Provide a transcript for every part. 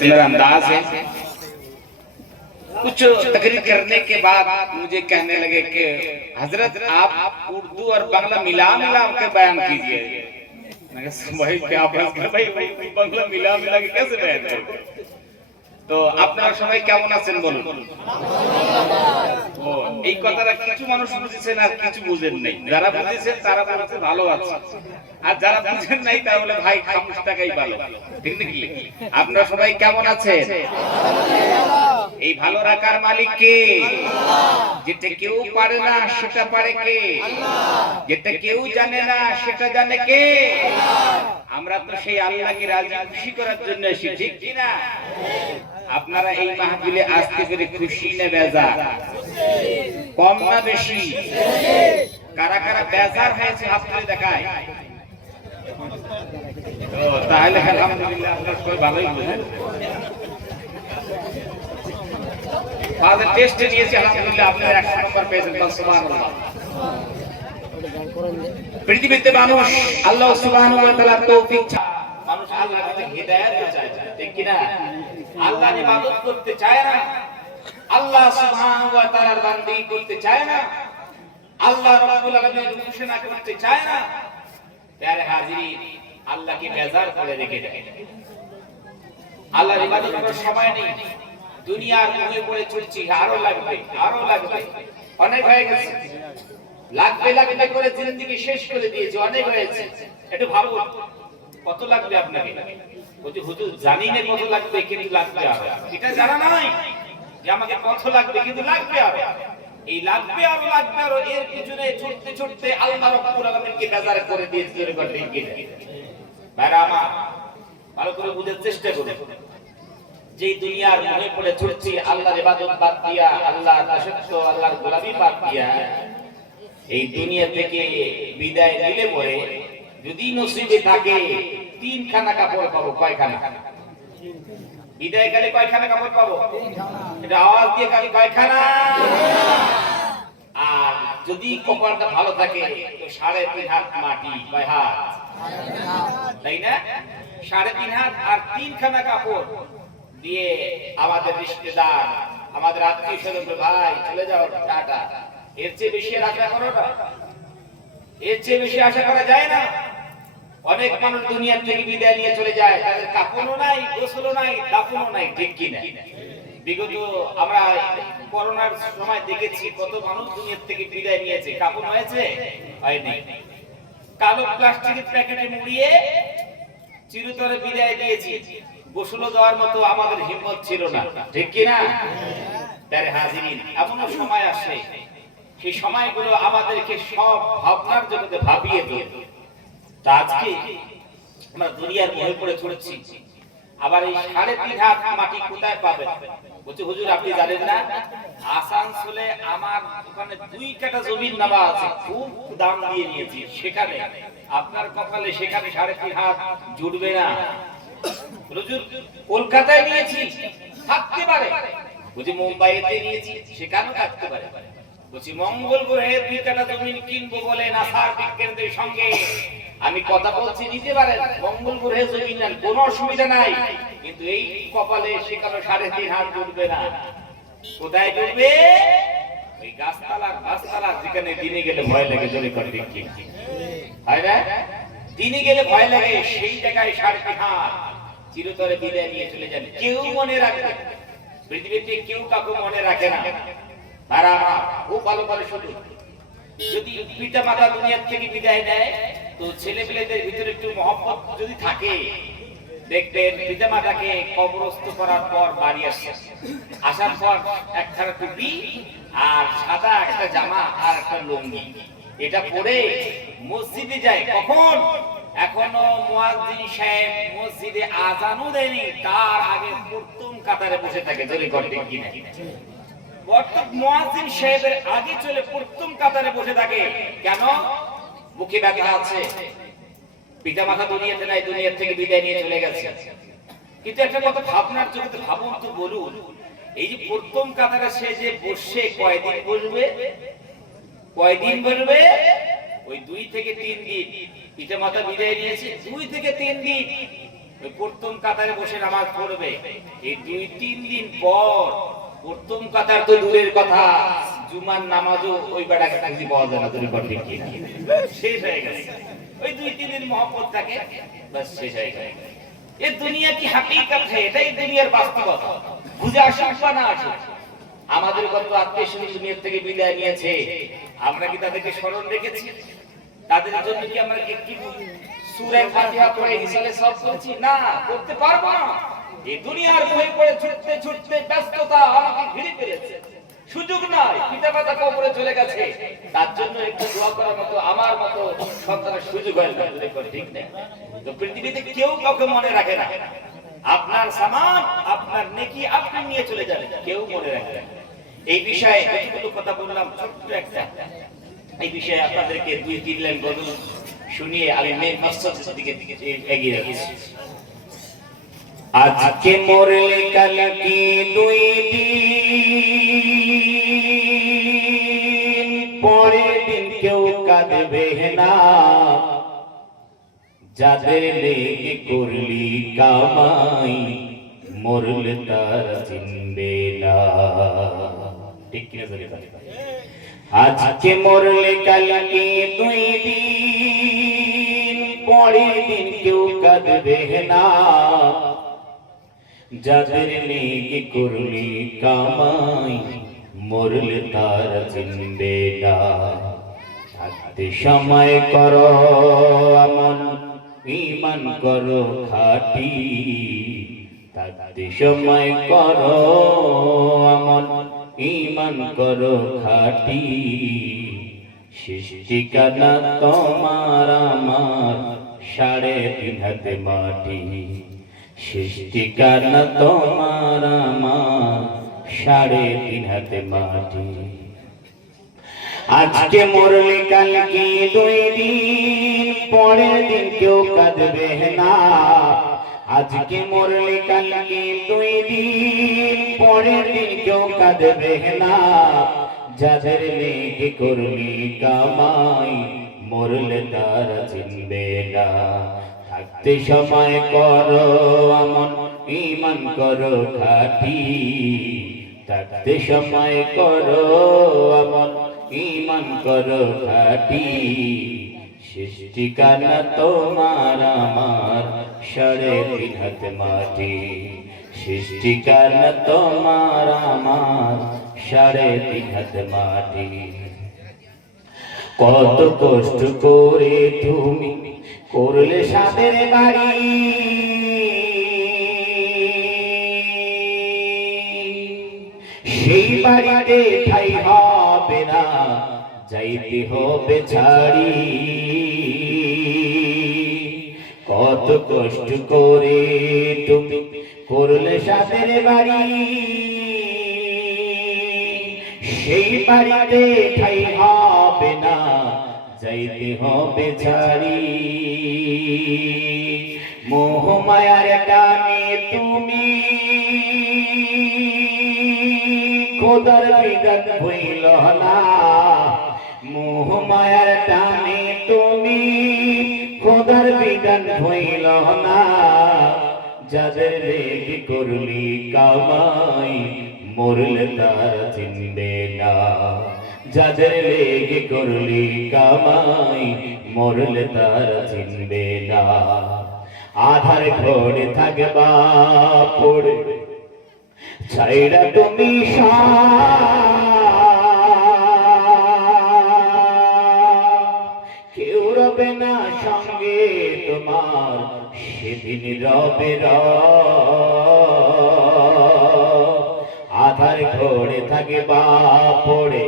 अंदाज है। कुछ तकरीर करने के बाद मुझे कहने लगे कि हजरत आप उर्दू और बांग्ला मिला मिला के बयान कीजिए। मैं कहा भाई क्या बात कर भाई बांग्ला मिला मिला के कैसे बयान करें? তো আপনারা সবাই কেমন আছেন বলুন। ও এই কথাটা কিছু মানুষ বুঝেছেন আর কিছু বুঝেন নাই। যারা বুঝেছেন তারা বলছে ভালো আছে, আর যারা বুঝেন নাই তারা বলে ভাই খামুশ টাকাই ভালো। ঠিক নাকি? আপনারা সবাই কেমন আছেন? এই ভালো রাখার মালিক কে? যেটা কেউ পারে না সেটা পারে কে? যেটা কেউ জানে না সেটা জানে কে? আমরা তো সেই আল্লাহকে রাজি খুশি করার জন্য এসেছি, ঠিক কি না? আপনারা এই মাহফিলে আসতে পেরে খুশি না বেজার? কম না বেশি? কারা কারা বেজার হয়েছে হাত তুলে দেখায়। তো তাহলে আলহামদুলিল্লাহ আপনারা সবাই ভালোই বুঝেন। ফাদার টেস্টে নিয়েছে আলহামদুলিল্লাহ আপনারা 100 নম্বর পেয়েছেন। সুবহানাল্লাহ। পৃথিবীতে মানুষ আল্লাহ সুবহানাহু ওয়া তাআলার তৌফিক চায়, মানুষ আল্লাহর কাছে হিদায়াত চায়, ঠিক কি না? আল্লাহর ইবাদত করতে চায় না, আল্লাহ সুবহানাহু ওয়া তাআলার বান্দাগি করতে চায় না, আল্লাহ রাব্বুল আলামিনের ঘোষণা করতে চায় না। প্যারে হাজিরিন, আল্লাহকে বেজার করে রেখে দেয়। আল্লাহর ইবাদত করার সময় নেই, দুনিয়ার মোহে পড়ে চলছি, আরো লাগবে আরো লাগবে, অনেক হয়ে গেছে, লাগবে লাগবে করে জিন্দেগি শেষ করে দিয়েছে, অনেক হয়েছে। একটু ভাবুন কত লাগবে আপনাকে। বলছি হুজুর জানি না কত লাগবে, কিন্তু লাগবে আরো। এটা জানা নাই যে আমাকে কত লাগবে, কিন্তু লাগবে আরো। এই লাগবে আরো লাগবে আরো, এর পিছনে ছুটতে ছুটতে আল্লাহ রাব্বুল আলামিনকে বেজার করে দিয়েছে। এর কথা ঠিক কি না? ভাইরা আমার ভালো করে বুঝার চেষ্টা করুন। যে দুনিয়ার মোহে পড়ে ছুটছি আল্লাহর ইবাদত বাদ দিয়া, আল্লাহর দাসত্ব, আল্লাহর গোলামি বাদ দিয়া, এই দুনিয়া থেকে বিদায় নিলে পরে যদি নসিবে থাকে 3 খানা কাপড় পাবো। কয়খানা? বিদায় কালে কয়খানা কাপড় পাবো? এটা আওয়াজ দিয়ে কালে কয়খানা? আর যদি কপালটা ভালো থাকে তো 3.5 হাত মাটি। কয় হাত? তাই না? 3.5 হাত আর 3 খানা কাপড় দিয়ে আমাদের রিশতেদার, আমাদের আত্মীয় স্বজন, ভাই চলে যাও টাটা। এর চেয়ে বেশি আশা করো না, এর চেয়ে বেশি আশা করা যায় না। অনেক মানুষ দুনিয়া থেকে বিদায় নিয়ে চলে যায়, তাদের কাফনও নাই, গোসলও নাই, দাফনও নাই, ঠিক কি না? বিগত আমরা করোনার সময় দেখেছি কত মানুষ দুনিয়া থেকে বিদায় নিয়েছে, কাফন হয়েছে? হয়নি। কালো প্লাস্টিকের প্যাকেটে মুড়িয়ে চিরতরে বিদায় দিয়েছি। গোসল দেওয়ার মতো আমাদের হিম্মত ছিল না, ঠিক কি না? তার হাজিরিন, এমন সময় আসে সেই সময়গুলো আমাদেরকে সব ভাবনার জগতে ভাবিয়ে দেয়। তা আজকে আমরা দুনিয়ার মোহে পড়ে চলেছি, আবার এই 3.5 হাত মাটি কোথায় পাবেন? বলছি হুজুর আপনি জানেন না, আসানসোলে আমার ওখানে 2 কাঠা জমির নামা আছে, খুব দাম দিয়ে নিয়েছি। সেখানে আপনার কপালে সেখানে 3.5 হাত জুটবে না। হুজুর কলকাতায় নিয়েছি, থাকতে পারে। বলছি মুম্বাইতে নিয়েছি, সেখানেও থাকতে পারে। বলছি মঙ্গল গ্রহে 2 কাঠা জমি কিনবো বলে নাসার বিজ্ঞানীদের সঙ্গে আমি কথা বলছি, নিতে পারেন। মঙ্গল গ্রহে জমি নেন, কোনো অসুবিধা নাই, কিন্তু এই কপালে সেখানে 3.5 হাত জুটবে না। কোথায় জুটবে? ওই গাছতলা যেখানে দিনে গেলে ভয় লাগে, জোরে করে ঠিক কি হয় না? দিনে গেলে ভয় লাগে, সেই জায়গায় 3.5 হাত চিরতরে বিদায় নিয়ে চলে যাবে। কেউ মনে রাখবে? পৃথিবীতে কেউ কাউকে মনে রাখে না। তারা খুব ভালো করে শুধু যদি পিতা মাতা দুনিয়া থেকে বিদায় নেয় তো ছেলে পেলেদের ভিতরে একটু মহব্বত যদি থাকে, দেখবেন পিতা মাতাকে কবরস্থ করার পর বাড়ি আসে, আসার পর একখানা টুপি আর সাদা একটা জামা আর একটা লুঙ্গি, এটা পরে মসজিদে যায়। কখন? এখনো মুয়াজ্জিন সাহেব মসজিদে আযানও দেয়নি, তার আগে প্রথম কাতারে বসে থাকে। জোরে করে ঠিক কি না? অর্থাৎ মুয়াজ্জিন সাহেবের আগে চলে প্রথম কাতারে বসে থাকে। কেন? মুখে ব্যথা আছে, পিতা মাতা দুনিয়াতে নাই, দুনিয়া থেকে বিদায় নিয়ে চলে গেছে। কিন্তু একটা কথা ভাবনার জগতে ভাবুন তো, বলুন এই যে প্রথম কাতারে সে যে বসে কয়দিন বসবে? কয়দিন বসবে? ওই 2 থেকে 3 দিন। পিতা মাতা বিদায় নিয়েছে 2 থেকে 3 দিন। ওই প্রথম কাতারে বসে নামাজ পড়বে, এই 2-3 দিন পর প্রথম কাতার তো দূরের কথা, জুমার নামাজও ওই বেড়াকে থাকতে পাওয়া যায় না, তুমি ঠিক কি শেষ হয়ে গেছে। ওই 2-3 দিন মহব্বত থাকে, বাস শেষ হয়ে গেছে। এই দুনিয়া কি হাকিকত है, এটাই দুনিয়ার বাস্তবতা। বুঝে আসুক বা না আসুক, আমাদের কত আত্মীয়-স্বজন দুনিয়া থেকে বিদায় নিয়েছে, আমরা কি তাদেরকে স্মরণ রেখেছি? তাদের জন্য কি আমরা কি সূরা ফাতিহা পড়ে ইসালে সব করেছি? না, করতে পারবো না। এই দুনিয়ার বই পড়ে ছুটতে ছুটতে ব্যস্ততা আমাকে ঘিরে ফেলেছে, সুযোগ নাই। পিতামাতা কবরে চলে গেছে, তার জন্য একটু দোয়া করার মতো আমার মতো সন্তানের সুযোগ হয় না, ঠিক নেই। তো পৃথিবীতে কেউ কাউকে মনে রাখে না। আপনার সামান, আপনার নেকি আপনি নিয়ে চলে যাবেন, কেউ মনে রাখে না। এই বিষয়ে যতটুকু কথা বললাম ছোট্ট একটা, এই বিষয়ে আপনাদেরকে 2-3 লাইন বলুন শুনিয়ে আমি মেন মাকসাদের দিকে এগিয়ে যাচ্ছি। আজকে মরলে কালকে 2 দিন, পরের দিন কেউ কাঁদবে না, যাদের লেগে করলি কামাই মরলে তারা চিনবে না, ঠিক কি না? আজকে মরলে কালকে 2 দিন, পরের দিন কেউ কাঁদবে না, যাদের লেগে করলি কামাই মরলে তারা চিনবে না। থাকতে সময় করো আমল, ঈমান করো খাঁটি, থাকতে সময় করো আমল, ঈমান করো খাঁটি, শেষ ঠিকানা তোমার আমার 3.5 হাত মাটি, শেষ ঠিকানা তোমার আমার 3.5 হাত মাটি। আজকে মরলে কালকে 2 দিন, পরের দিন কেউ কাঁদবে না, আজকে মরলে কালকে 2 দিন, পরের দিন কেউ কাঁদবে না, যাদের লেগে করলি কামাই মরলে তারা চিনবে না। থাকতে সময় করো আমল, ঈমান করো খাঁটি, থাকতে সময় করো আমল, ঈমান করো খাঁটি, শেষ ঠিকানা তোমার আমার 3.5 হাত মাটি, শেষ ঠিকানা তোমার আমার 3.5 হাত মাটি। কত কষ্ট করে তুমি করলে সাদের বাড়ি, সেই বাড়িতে ঠাই হবে না, যাইতে হবে ছাড়ি। কত কষ্ট করে তুমি করলে সাদের বাড়ি, সেই বাড়িতে ঠাই হবে না, যাইতে হবে ছাড়ি। মোহ মায়ার টানে তুমি খোদার বিধান ভুইল না, মোহ মায়ার টানে তুমি খোদার বিধান ভুইল না, যাদের লেগে করলি কামাই মরলে তারা চিনবে না, যাদের লেগে করলি কামাই মরলে তারা চিনবে না। আধার ঘরে থাকবা পড়ে ছাইরা তুমি কেউ রবে না সঙ্গে তোমার, সেদিন রবে আধার ঘরে থাকবা পড়ে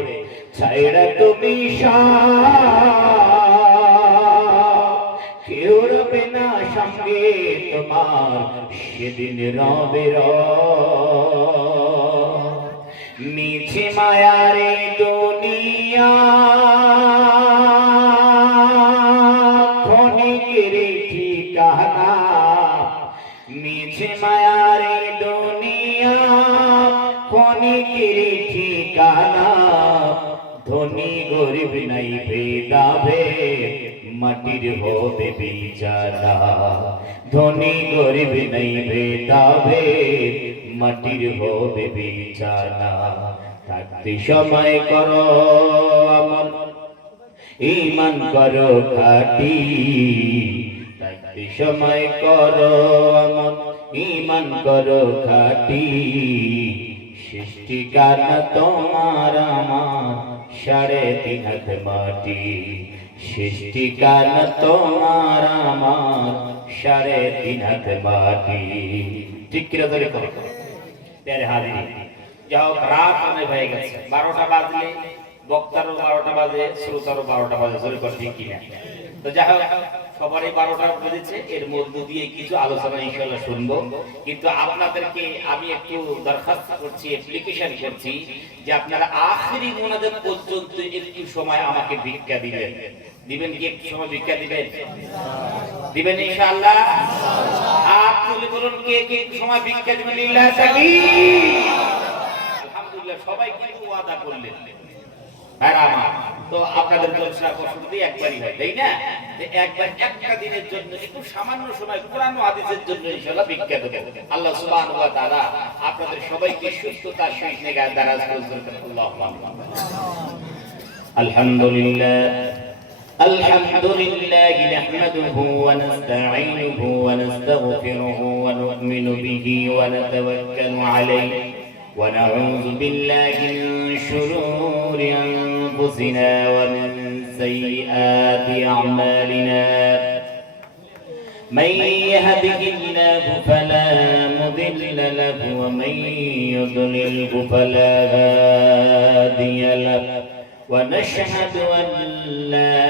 ছাইরা তুমি কেউ রবে না সঙ্গে তোমার, সেদিন রবে মিছে মায়ারে দুনিয়া ক্ষণিকের ঠিকানা, মিছে মায়ারে দুনিয়া ক্ষণিকের ঠিকানা, ধনী গরিব নাই ভেদাভেদ মাটির হবে বিছানা, ধনী গরিব নেই ভেদাভে, মাটির হবে বিছানা। থাকতে সময় করো আমল, ঈমান করো খাঁটি, থাকতে সময় করো আমল, ঈমান করো খাঁটি। সৃষ্টিকার তোমার আমার 3.5 হাত মাটি, সৃষ্টিকার তোমার আমার 3.5 হাত মাটি। ঠিক কিনা ধরে করো তেরে হাজির। যাও রাত অনেক হয়ে গেছে, 12টা বাজলে বক্তারও 12টা বাজে, শ্রোতারও 12টা বাজে, জোরে করে ঠিক কিনা? তো যাই হোক, সবারই 12টা বেজেছে, এর মধ্য দিয়ে কিছু আলোচনা ইনশাআল্লাহ শুনবো। কিন্তু আপনাদেরকে আমি একটু দরখাস্ত করছি, অ্যাপ্লিকেশন করছি যে আপনারা আখেরি মোনাজাত পর্যন্ত একটু সময় আমাকে ভিক্ষা দিবেন। দিবেন কি? একটু সময় ভিক্ষা দিবেন? দিবেন ইনশাআল্লাহ? হাত তুলে বলুন কে কে একটু সময় ভিক্ষা দিবেন? লিল্লাহ তাকবীর। আলহামদুলিল্লাহ, সবাই কিন্তু ওয়াদা করলেন। তো আপনাদের জলসা বসন্তি একবারই হয়, তাই না? একবার একটা দিনের জন্য একটু সামান্য সময় কোরআন ও হাদিসের জন্য ইনশাআল্লাহ ভিক্ষা দেব। আল্লাহ সুবহানাহু ওয়া তাআলা আপনাদের সবাইকে সুস্থতা সহিত নেগার দারাজ করুন। আল্লাহুম্মা আলহামদুলিল্লাহ আলহামদুলিল্লাহি নাহমাদুহু ওয়া নাস্তাঈনুহু ওয়া নাস্তাগফিরুহু ওয়া নু'মিনু বিহি ওয়া নাতাওয়াক্কালু আলাইহি ওয়া নাউযু বিল্লাহি মিন শুরুরি أنفسنا ومن سيئات أعمالنا من يهده الله فلا مضل له ومن يضلله فلا هادي له ونشهد أن لا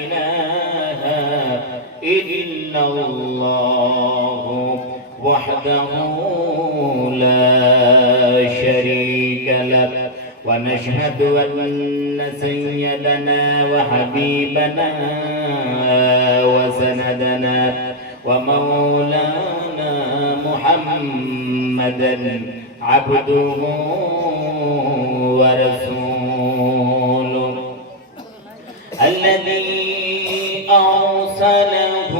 إله إلا الله وحده لا شريك له ونشهد أن سيدنا وحبيبنا وسندنا ومولانا محمدا عبده ورسوله الذي أرسله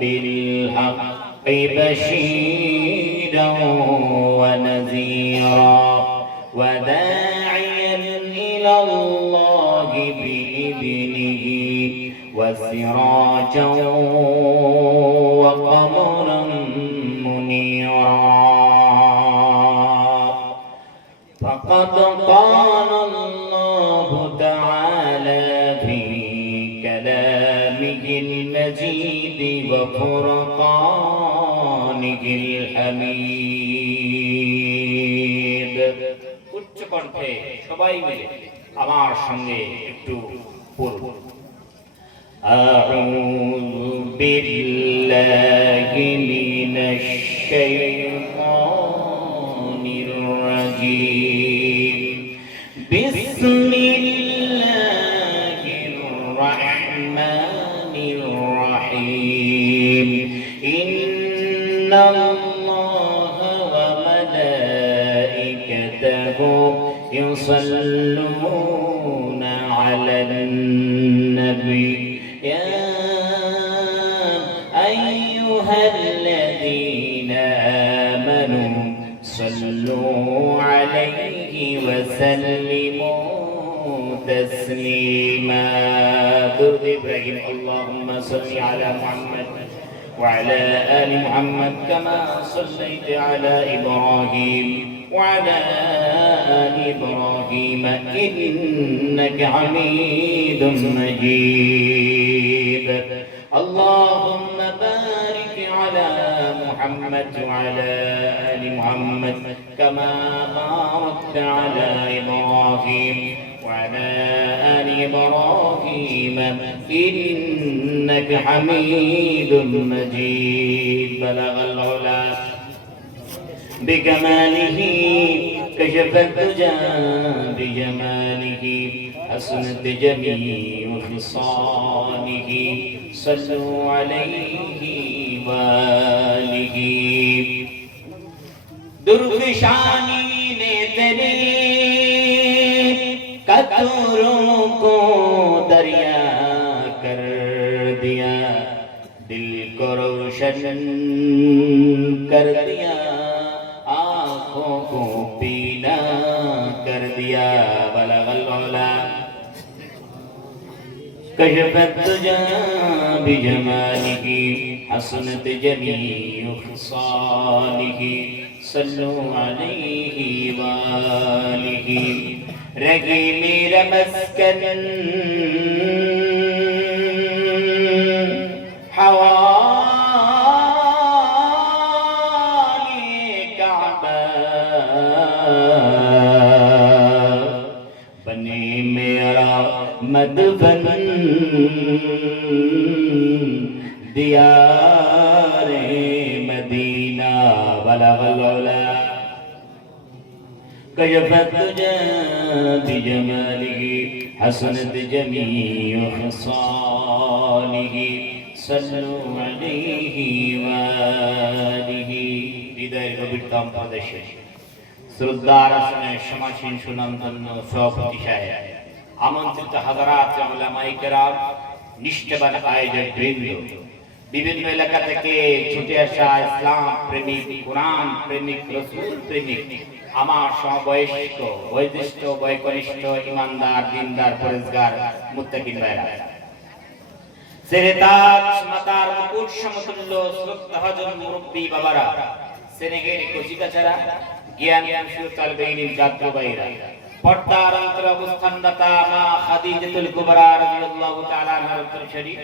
بالحق بشيرا ونذيرا وداعيا إلى الله بإذنه وسراجا وقمرا منيرا فقد قال الله تعالى في كلامه المجيد وفرقانه الحميد কণ্ঠে সবাই মিলে আমার সঙ্গে একটু পড়ুন। আউযু বিল্লাহি মিনাশ শাইতানির রাজীম বিসমিল্লাহির রাহমানির রাহিম ইন্নাল্লাহা ওয়া মালাইকাতাহু يصلون على النبي يا أيها الذين آمنوا صلوا عليه وسلموا تسليما درود إبراهيم اللهم صل على محمد وعلى آل محمد كما صليت على إبراهيم وعلى آل إبراهيم إنك حميد مجيد اللهم بارك على محمد وعلى آل محمد كما باركت على إبراهيم وعلى آل إبراهيم إنك حميد مجيد بلغ العلا بكماله كشف الدجى بجماله حسنت جميع خصاله صلوا عليه وآله درفشانی نے تیرے قطروں کو دریا रोशन कर दिया, आँखों को पीला कर दिया। बलगल मौला कशफत तुजा बिजमालिही हसनत जमीउ खिसालिही सल्लु अलैहि वालिही। रही मेरा मस्कन हवाली काबा, बने मेरा मदफन दियारे मदीना। बलगल उला कशफत तुजा बिजमालिही हसनत जमीउ खिसालिही सल्लु अलैहि वालिही। হৃদয়ের গভীরতম প্রদেশে শ্রদ্ধার আসনে সমাসীন সুনামধন্য সভাপতি সাহেব, আমন্ত্রিত হাজারাত উলামায়ে কেরাম, নিষ্ঠাবান আয়োজক বৃন্দ, বিভিন্ন এলাকা থেকে ছুটে আসা ইসলাম প্রেমিক, কোরআন প্রেমিক, রসুল প্রেমিক, আমার সমবয়স্ক, বয়োজ্যেষ্ঠ, বয়কনিষ্ঠ, ইমানদার, দিনদার, পরেজগার, মুত্তাকিন ভাইরা, সেরেতাজ মাতার মুকুট সমতুল্য শ্রদ্ধাভাজন মুরব্বী বাবারা, সেনেগের কচিকাচারা, জ্ঞান শিশু তালবেইনের জাত্র ভাইরা, পর্দার অন্তরে অবস্থানরতা মা খাদিজাতুল কুবরা রাদিয়াল্লাহু তাআলা আনহার উত্তর শরীফ,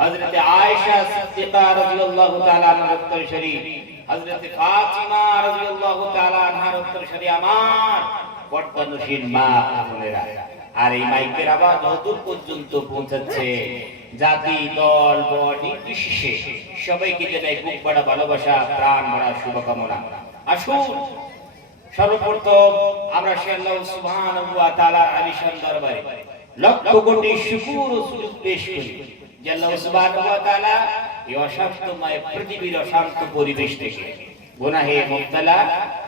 হযরত আয়েশা সিদ্দিকা রাদিয়াল্লাহু তাআলা আনহার উত্তর শরীফ, হযরত ফাতিমা রাদিয়াল্লাহু তাআলা আনহার উত্তর শরীফ, আমার পর্দানশীন মা বোনেরা। আর এই মাইকের আওয়াজ যতদূর পর্যন্ত পৌঁছাচ্ছে, জাতি, দল, বর্ণ নির্বিশেষে সবাইকে জানাই বুক ভরা ভালোবাসা, প্রাণ ভরা শুভকামনা। আসুন সর্বপ্রথম আমরা আল্লাহ সুবহানাহু ওয়া তাআলার আলিশান দরবারে লক্ষ কোটি শুকর ও সুজুদ পেশ করি যে আল্লাহ সুবহানাহু ওয়া তাআলা এই অশান্তময় পৃথিবীর অশান্ত পরিবেশ থেকে, গুনাহে মুবতালা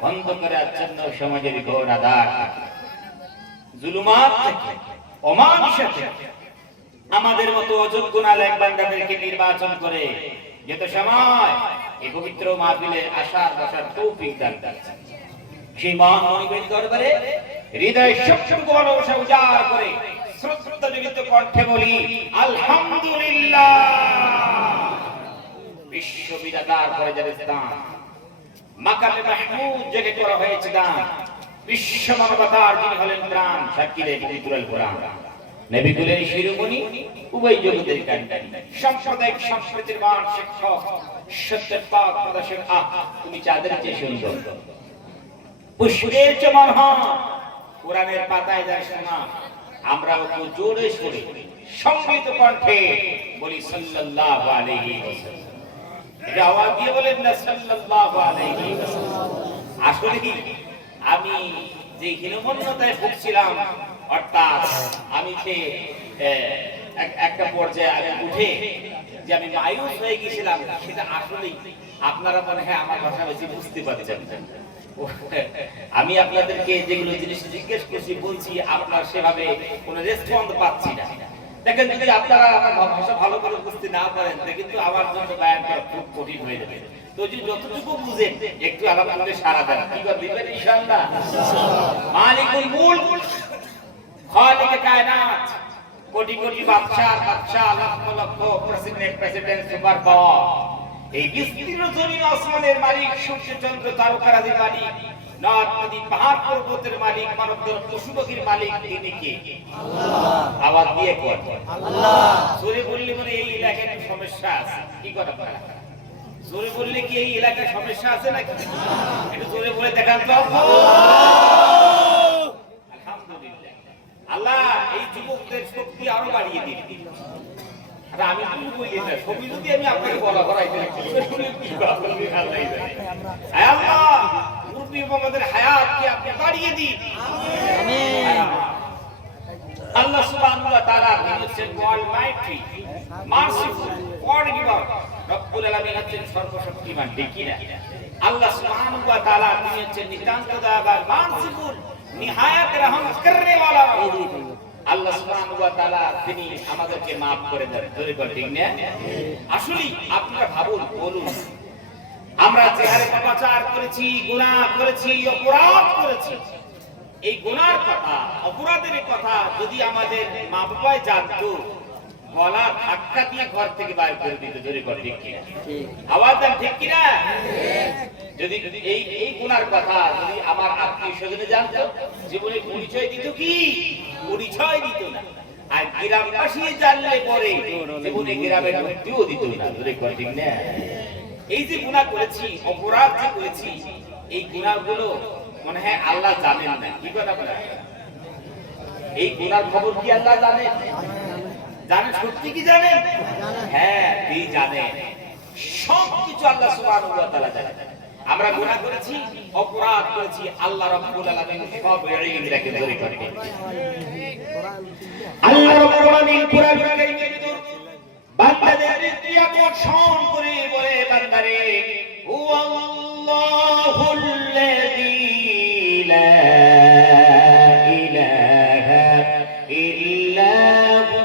বন্ধ করার জন্য সমাজের ঘোর আধার, জুলুমাত থেকে, অমানুষতা থেকে আমাদের মতো অযোগ্য নালায়েক বান্দাদেরকে নির্বাচন করে যত সময় এই পবিত্র মাহফিলে আসার বসার তৌফিক দান করেছেন, সেই মহান মনিবের দরবারে হৃদয় সবটুকু ভালোবাসা উজাড় করে শ্রদ্ধাজড়িত কণ্ঠে বলি আলহামদুলিল্লাহ। বিশ্ববিদাতার পরে স্থান, মাকামে মাহমুদ জেগে করা হয়েছে দান, বিশ্ব মানবতার যিনি হলেন প্রাণ, সাক্ষীরে পবিত্রুল কোরআন, নবীকুলের শিরোমণি, উভয় জগতের কান্ডারি, সাম্প্রদায়িক সংস্কৃতির মান শিক্ষক, সত্যের পাক প্রদর্শক, তুমি চাঁদের চেয়ে সুন্দর, পুষ্পের চেয়ে মনোহর, কোরআনের পাতায় যার শোনা, আমরা একটু জোরে সোরে সম্মিলিত কণ্ঠে বলি সাল্লাল্লাহু আলাইহি ওয়াসাল্লাম। এটা আওয়াজ দিয়ে বলেন না সাল্লাল্লাহু আলাইহি ওয়াসাল্লাম। আসলে কি আমি যে হীনমন্যতায় ভুগছিলাম, অর্থাৎ আমি যে একটা পর্যায়ে আমি উঠে যে আমি মায়ুস হয়ে গেছিলাম, সেটা আসলেই আপনারা মনে হয় আমার ভাষা বেশি বুঝতে পারছেন। আমি আপনাদেরকে যেগুলো জিনিস জিজ্ঞেস করছি, বলছি, আপনারা সেভাবে কোনো রেসপন্স পাচ্ছি না। দেখেন, যদি আপনারা আমার ভাষা ভালো করে বুঝতে না পারেন, কিন্তু আমার জন্য বায়ান করা খুব কঠিন হয়ে যাবে। তো যদি যতটুকু বুঝেন একটু আলাদা সারা দেন, কি করে দিবেন ইনশাআল্লাহ। মালিকুল মুলক, খালিকে কায়নাত, কোটি কোটি বাদশা, lakh lakh president, super power, এই বিস্তীর্ণ জমিন আসমানের মালিক, সূর্য চন্দ্র তারকারাজির মালিক, নদ নদী পাহাড় পর্বতের মালিক, মানবদের পশু পাখির মালিক, তিনি কে? আল্লাহ। আওয়াজ দিয়ে কর আল্লাহ। জোরে বললে মানে এই এলাকায় সমস্যা আছে, কি কথা বলা? জোরে বললে কি এই এলাকায় সমস্যা আছে নাকি? একটু জোরে বলে দেখান তো। আলহামদুলিল্লাহ। আল্লাহ এই যুবকদের শক্তি আরো বাড়িয়ে দিন। আমি কি বলি না, সবই যদি আমি আপনাকে বলা করাইতে আল্লাহ মুরব্বি আমাদের হায়াতকে আপনি বাড়িয়ে দিন। আমিন। আল্লাহ সুবহানাহু ওয়া তাআলা তিনি হচ্ছেন অলমাইটি, মার্সিফুল, ফরগিভার, রব্বুল আলামিন হচ্ছেন সর্বশক্তিমান, ঠিক কি না? আল্লাহ সুবহানাহু ওয়া তাআলা তিনি হচ্ছেন নিতান্ত দয়াবান, মার্সিফুল, নিহায়াত রহম করনে वाला। আল্লাহ সুবহানাহু ওয়া তাআলা তিনি আমাদেরকে maaf করে দেন। জোরে বল ঠিক না? আসলে আপনারা ভাবুন, বলুন, আমরা যে হারে পাপাচার করেছি, গুনাহ করেছি, অপরাধ করেছি, এই গুনার কথা, অপরাধের কথা যদি আমাদের মা বাবাই জানতো, গলা ধাক্কা দিয়ে ঘর থেকে বাইরে করে দিত। জোরে বল ঠিক কিনা? আওয়াজ দেন ঠিক কিনা? যদি এই গুনার কথা যদি আমার আত্মীয় স্বজনে জানতো, জীবনে পরিচয় দিত কি? পরিচয় দিত না। আর গ্রামবাসী জানলে পরে জীবনে গ্রামের মধ্যেও দিত না। জোরে বল ঠিক না? এই যে গুনাহ করেছি, অপরাধ যে করেছি, এই গুনাহগুলো মনে হয় আল্লাহ জানেন না। কি কথা বলেন? এই গুনার খবর কি আল্লাহ জানেন? জানেন? সত্যি কি জানেন? হ্যাঁ, তিনি জানেন। সবকিছু আল্লাহ সুবহানাহু ওয়া তাআলা জানেন। আমরা গুনাহ করেছি, অপরাধ করেছি, আল্লাহ রাব্বুল আলামিন সব ইলম রাখে। ধরে করে আল্লাহ রাব্বুল আলামিন কুরআন কারীমের ভিতর বান্দাদের দৃষ্টি আকর্ষণ করে বলে, বান্দারে, হুয়াল্লাহুল্লাযী লা ইলাহা ইল্লা হু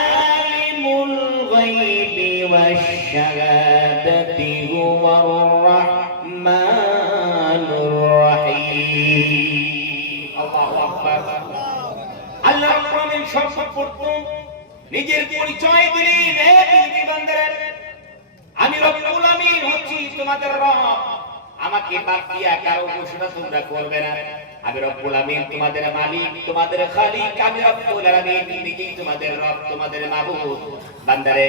আলিমুল গায়বি ওয়াশ শাহাদাতি হুয়ার রাহমানুর রাহিম। আল্লাহু আকবার। আল্লাহ রাব্বুল আলামিন সর্বপ্রথম নিজের পরিচয় দিলেন, হে পৃথিবীর বান্দারা, আমি রব্বুল আমিন হচ্ছি তোমাদের রব। আমাকে বাদ দিয়া কারো ঘোষণা তোমরা করবে না। আমি রব্বুল আমিন তোমাদের মালিক, তোমাদের খালিক। আমি রব্বুল আমিন নিজেই তোমাদের রব, তোমাদের মাবুদ। বান্দারে,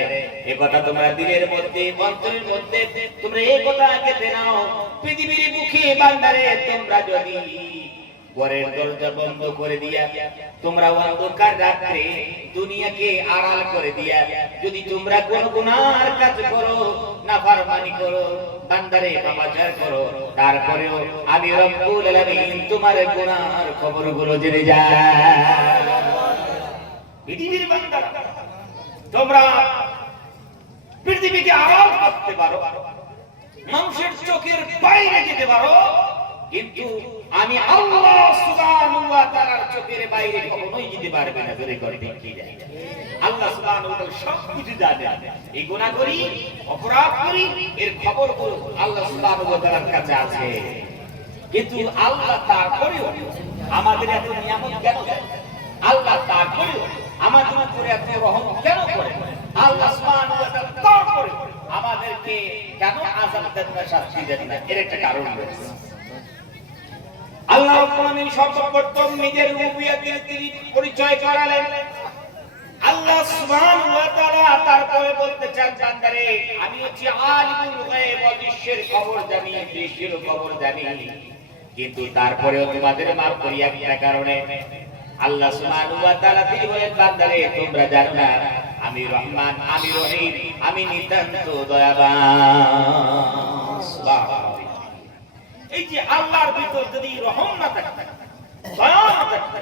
এই কথা তোমরা দিলের মধ্যে, অন্তরের মধ্যে তোমরা এই কথা গেঁথে নাও। পৃথিবীর মুখে বান্দারে, তোমরা যদি ঘরের দরজা বন্ধ করে দিয়া, তোমরা অন্ধকার রাত্রে দুনিয়াকে আড়াল করে দিয়া যদি তোমরা কোন গুনার কাজ করো, নাফরমানি করো, বান্দারে পাপাচার করো, তারপরেও আমি রব্বুল আলামিন তোমার গুনার খবরগুলো জেনে যাই। পৃথিবীর বান্দারা, তোমরা পৃথিবীকে আড়াল করতে পারো, মানুষের চোখের বাইরে যেতে পারো, কিন্তু আমি আল্লাহ সুবহানাহু ওয়া তাআলার চোখের বাইরে কখনোই যেতে পারবে না। জোরে করে ঠিক কি জানেন? আল্লাহ সুবহানাহু ওয়া তাআলা সব কিছু জানেন। এই গুনাহ করি, অপরাধ করি, এর খবরগুলো আল্লাহ সুবহানাহু ওয়া তাআলার কাছে আছে। কিন্তু আল্লাহ তারপরেও আমাদের এত নিয়ামত কেন দেন? আল্লাহ তারপরেও আমাদের উপরে এত রহম কেন করেন? আল্লাহ সুবহানাহু ওয়া তাআলা তারপরেও আমাদেরকে কেন আযাব দেন না, শাস্তি দেন না? এর একটা কারণ রয়েছে। আল্লাহ রাব্বুল আমিন সর্বপ্রথম নিজের রুবুবিয়্যাতের তিনি পরিচয় করালেন। আল্লাহ সুবহানাহু ওয়া তাআলা তারপরে বলতে চান, বান্দারে, আমি হচ্ছি আলিমুল গায়ব, অদৃশ্যের খবর জানি, দৃশ্যের খবর জানি। কিন্তু তারপরেও তোমাদের মাফ করি একটা কারণে। আল্লাহ সুবহানাহু ওয়া তাআলা তিনি বলেন, বান্দারে, তোমরা জানো না আমি রহমান, আমি রহিম, আমি নিতান্ত দয়াবান। সুবহানাল্লাহ। এই যে আল্লাহর ভিতর যদি রহম না থাকে, দয়া না থাকে,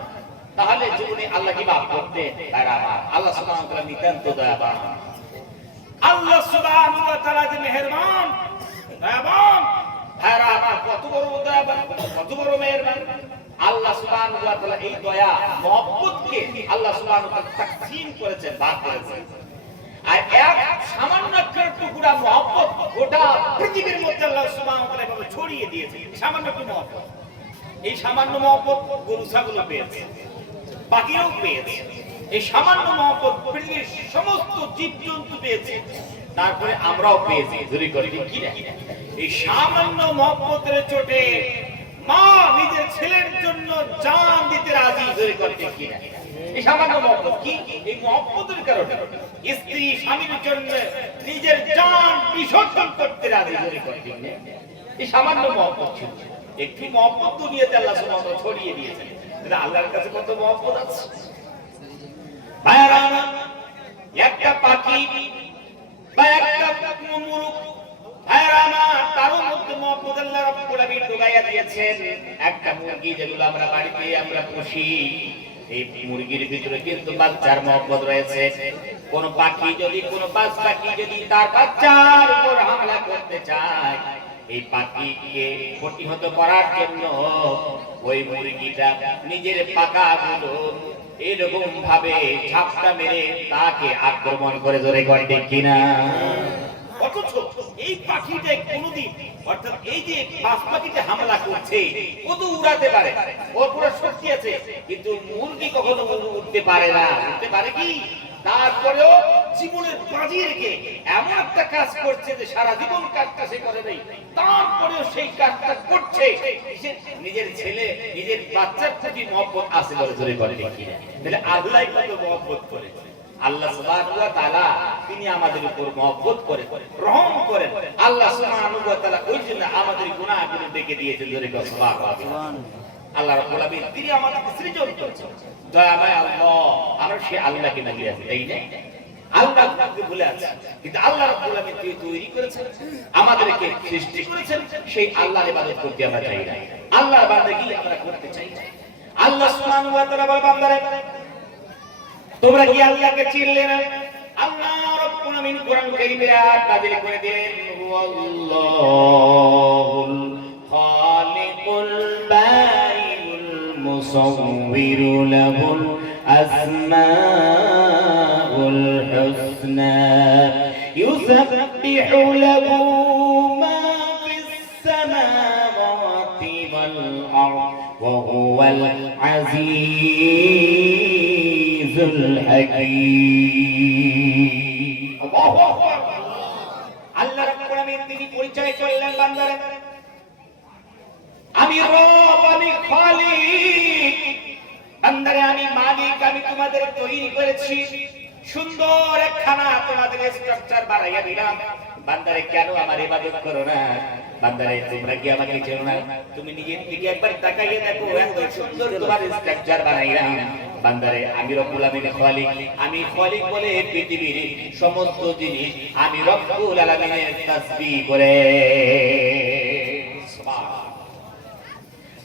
তাহলে জীবনে আল্লাহ কি মাফ করতে পারে না? আল্লাহ সুবহানাহু ওয়া তাআলা নিতান্ত দয়াবান। আল্লাহ সুবহানাহু ওয়া তাআলা যে মেহেরবান, দয়াবান, ভাইরা আমার, কত বড় দয়াবান, কত বড় মেহেরবান। আল্লাহ সুবহানাহু ওয়া তাআলা এই দয়া মহব্বতকে আল্লাহ সুবহানাহু ওয়া তাআলা তাকসীম করেছেন, ভাগ করেছেন। আর এক সামান্য একটা টুকরা মহব্বত গোটা পৃথিবীর মধ্যে আল্লাহ সুবহানাহু ওয়া তাআলা এভাবে ছড়িয়ে দিয়েছেন। সামান্য একটু মহব্বত, এই সামান্য মহব্বত গরু ছাগল পেয়েছে, বাকিরাও পেয়েছে। এই সামান্য মহব্বত পৃথিবীর সমস্ত জীবজন্তু পেয়েছে, তারপরে আমরাও পেয়েছি। ধরে করে কি না? এই সামান্য মহব্বতের চোটে মা নিজের ছেলের জন্য জান দিতে রাজি। ধরে করে কি না? এই সামান্য মহব্বত কি? এই মহব্বতের কারণে স্ত্রী স্বামীর জন্য নিজের জান বিসর্জন করতে রাজি। ধরে করে কি না? এই সামান্য মহব্বত ছিল। একটু মহব্বত দুনিয়াতে আল্লাহ সুবহানাহু ওয়া তাআলা ছড়িয়ে দিয়েছেন। এটা আল্লাহর কাছে কত মহব্বত আছে। ভাইরা, একটা পাখি বা একটা মুরুগ, ভাইরা আমার, তারও মধ্যে মহব্বত আল্লাহ রাব্বুল আলামিন ঢুকাইয়া দিয়েছেন। একটা মুরগি যেগুলো আমরা বাড়িতে আমরা পুষি, এই মুরগির ভিতরে কিন্তু বাচ্চার মহব্বত রয়েছে। কোন পাখি যদি, কোন পাখি যদি তার বাচ্চার উপর হামলা করতে চায়, এই পাখিকে প্রতিহত করার জন্য ওই মুরগিটা নিজের পাখাগুলো এরকম ভাবে ঝাপটা মেরে তাকে আক্রমণ করে জোরে করে ঠিক কিনা? অথচ এই পাখিটা কোনদিন, অর্থাৎ এই যে বাজ পাখিতে হামলা করছে, ও তো উড়াতে পারে, ওর পুরো শক্তি আছে, কিন্তু মুরগি কখনো উঠতে পারে না। উঠতে পারে কি? তারপরেও জীবনের বাজি রেখে এমন একটা কাজ করছে যে সারা জীবন কাজটা সে করে নাই, তারপরেও সেই কাজটা করছে। নিজের ছেলে, নিজের বাচ্চার প্রতি মহব্বত আছে বলে জোরে করে ঠিক কিনা? তাহলে আল্লাহ কত মহব্বত করে। আল্লাহ সুবহানাহু ওয়া তাআলা তিনি আমাদের উপর মহব্বত করেন, রহম করেন। আল্লাহ সুবহানাহু ওয়া তাআলা ওই জন্য আমাদের গুনাহগুলো ডেকে দিয়েছেন জোরে করে সুবহানাল্লাহ। আল্লাহ রাব্বুল আলামিন তিনি আমাদেরকে সৃজন করেছেন, দয়াময় আল্লাহ। আমরা সেই আল্লাহকে ভুলে আছি, তাই না? আল্লাহকে ভুলে আছি, কিন্তু আল্লাহ রাব্বুল আলামিন তিনি তৈরি করেছেন, আমাদেরকে সৃষ্টি করেছেন, সেই আল্লাহর ইবাদত করতে আমরা চাই না, আল্লাহর বান্দাগি আমরা করতে চাই না। আল্লাহ সুবহানাহু ওয়া তাআলা বলেন, বান্দারে তোমরা কি আল্লাহকে চিনলে না? আল্লাহ রাব্বুল আমিন কোরআন কারীমে আয়াত নাযিল করে দিলেন, হুয়াল্লাহুল খালিকুল বারিউল মুসাউবিরু লাহুল আসমাউল হুসনা ইউসাব্বিহু লাহু মা ফিস সামাওয়াতি ওয়াল আরদ ওয়া হুয়াল আজিজ আল্লাহ রাব্বুল আমিন তিনি পরিচয় করলেন, বান্দারে আমি রব, আমি খালিক, বান্দারে আমি মালিক, আমি তোমাদের তৈরি করেছি, সুন্দর একখানা তোমাদের স্ট্রাকচার বানাইয়া দিলাম। বান্দারে কেন আমার ইবাদত করো না? বান্দারে তোমরা কি আমাকে চেনো না? তুমি নিজের দিকে একবার তাকাইয়ে দেখো, এত সুন্দর তোমার স্ট্রাকচার বানাইলাম। বান্দারে আমি রব্বুল আমিন খালিক, আমি খালিক বলে পৃথিবীর সমস্ত জিনিস আমি রব্বুল আলামিনের তাসবিহ করে। সুবহানাল্লাহ।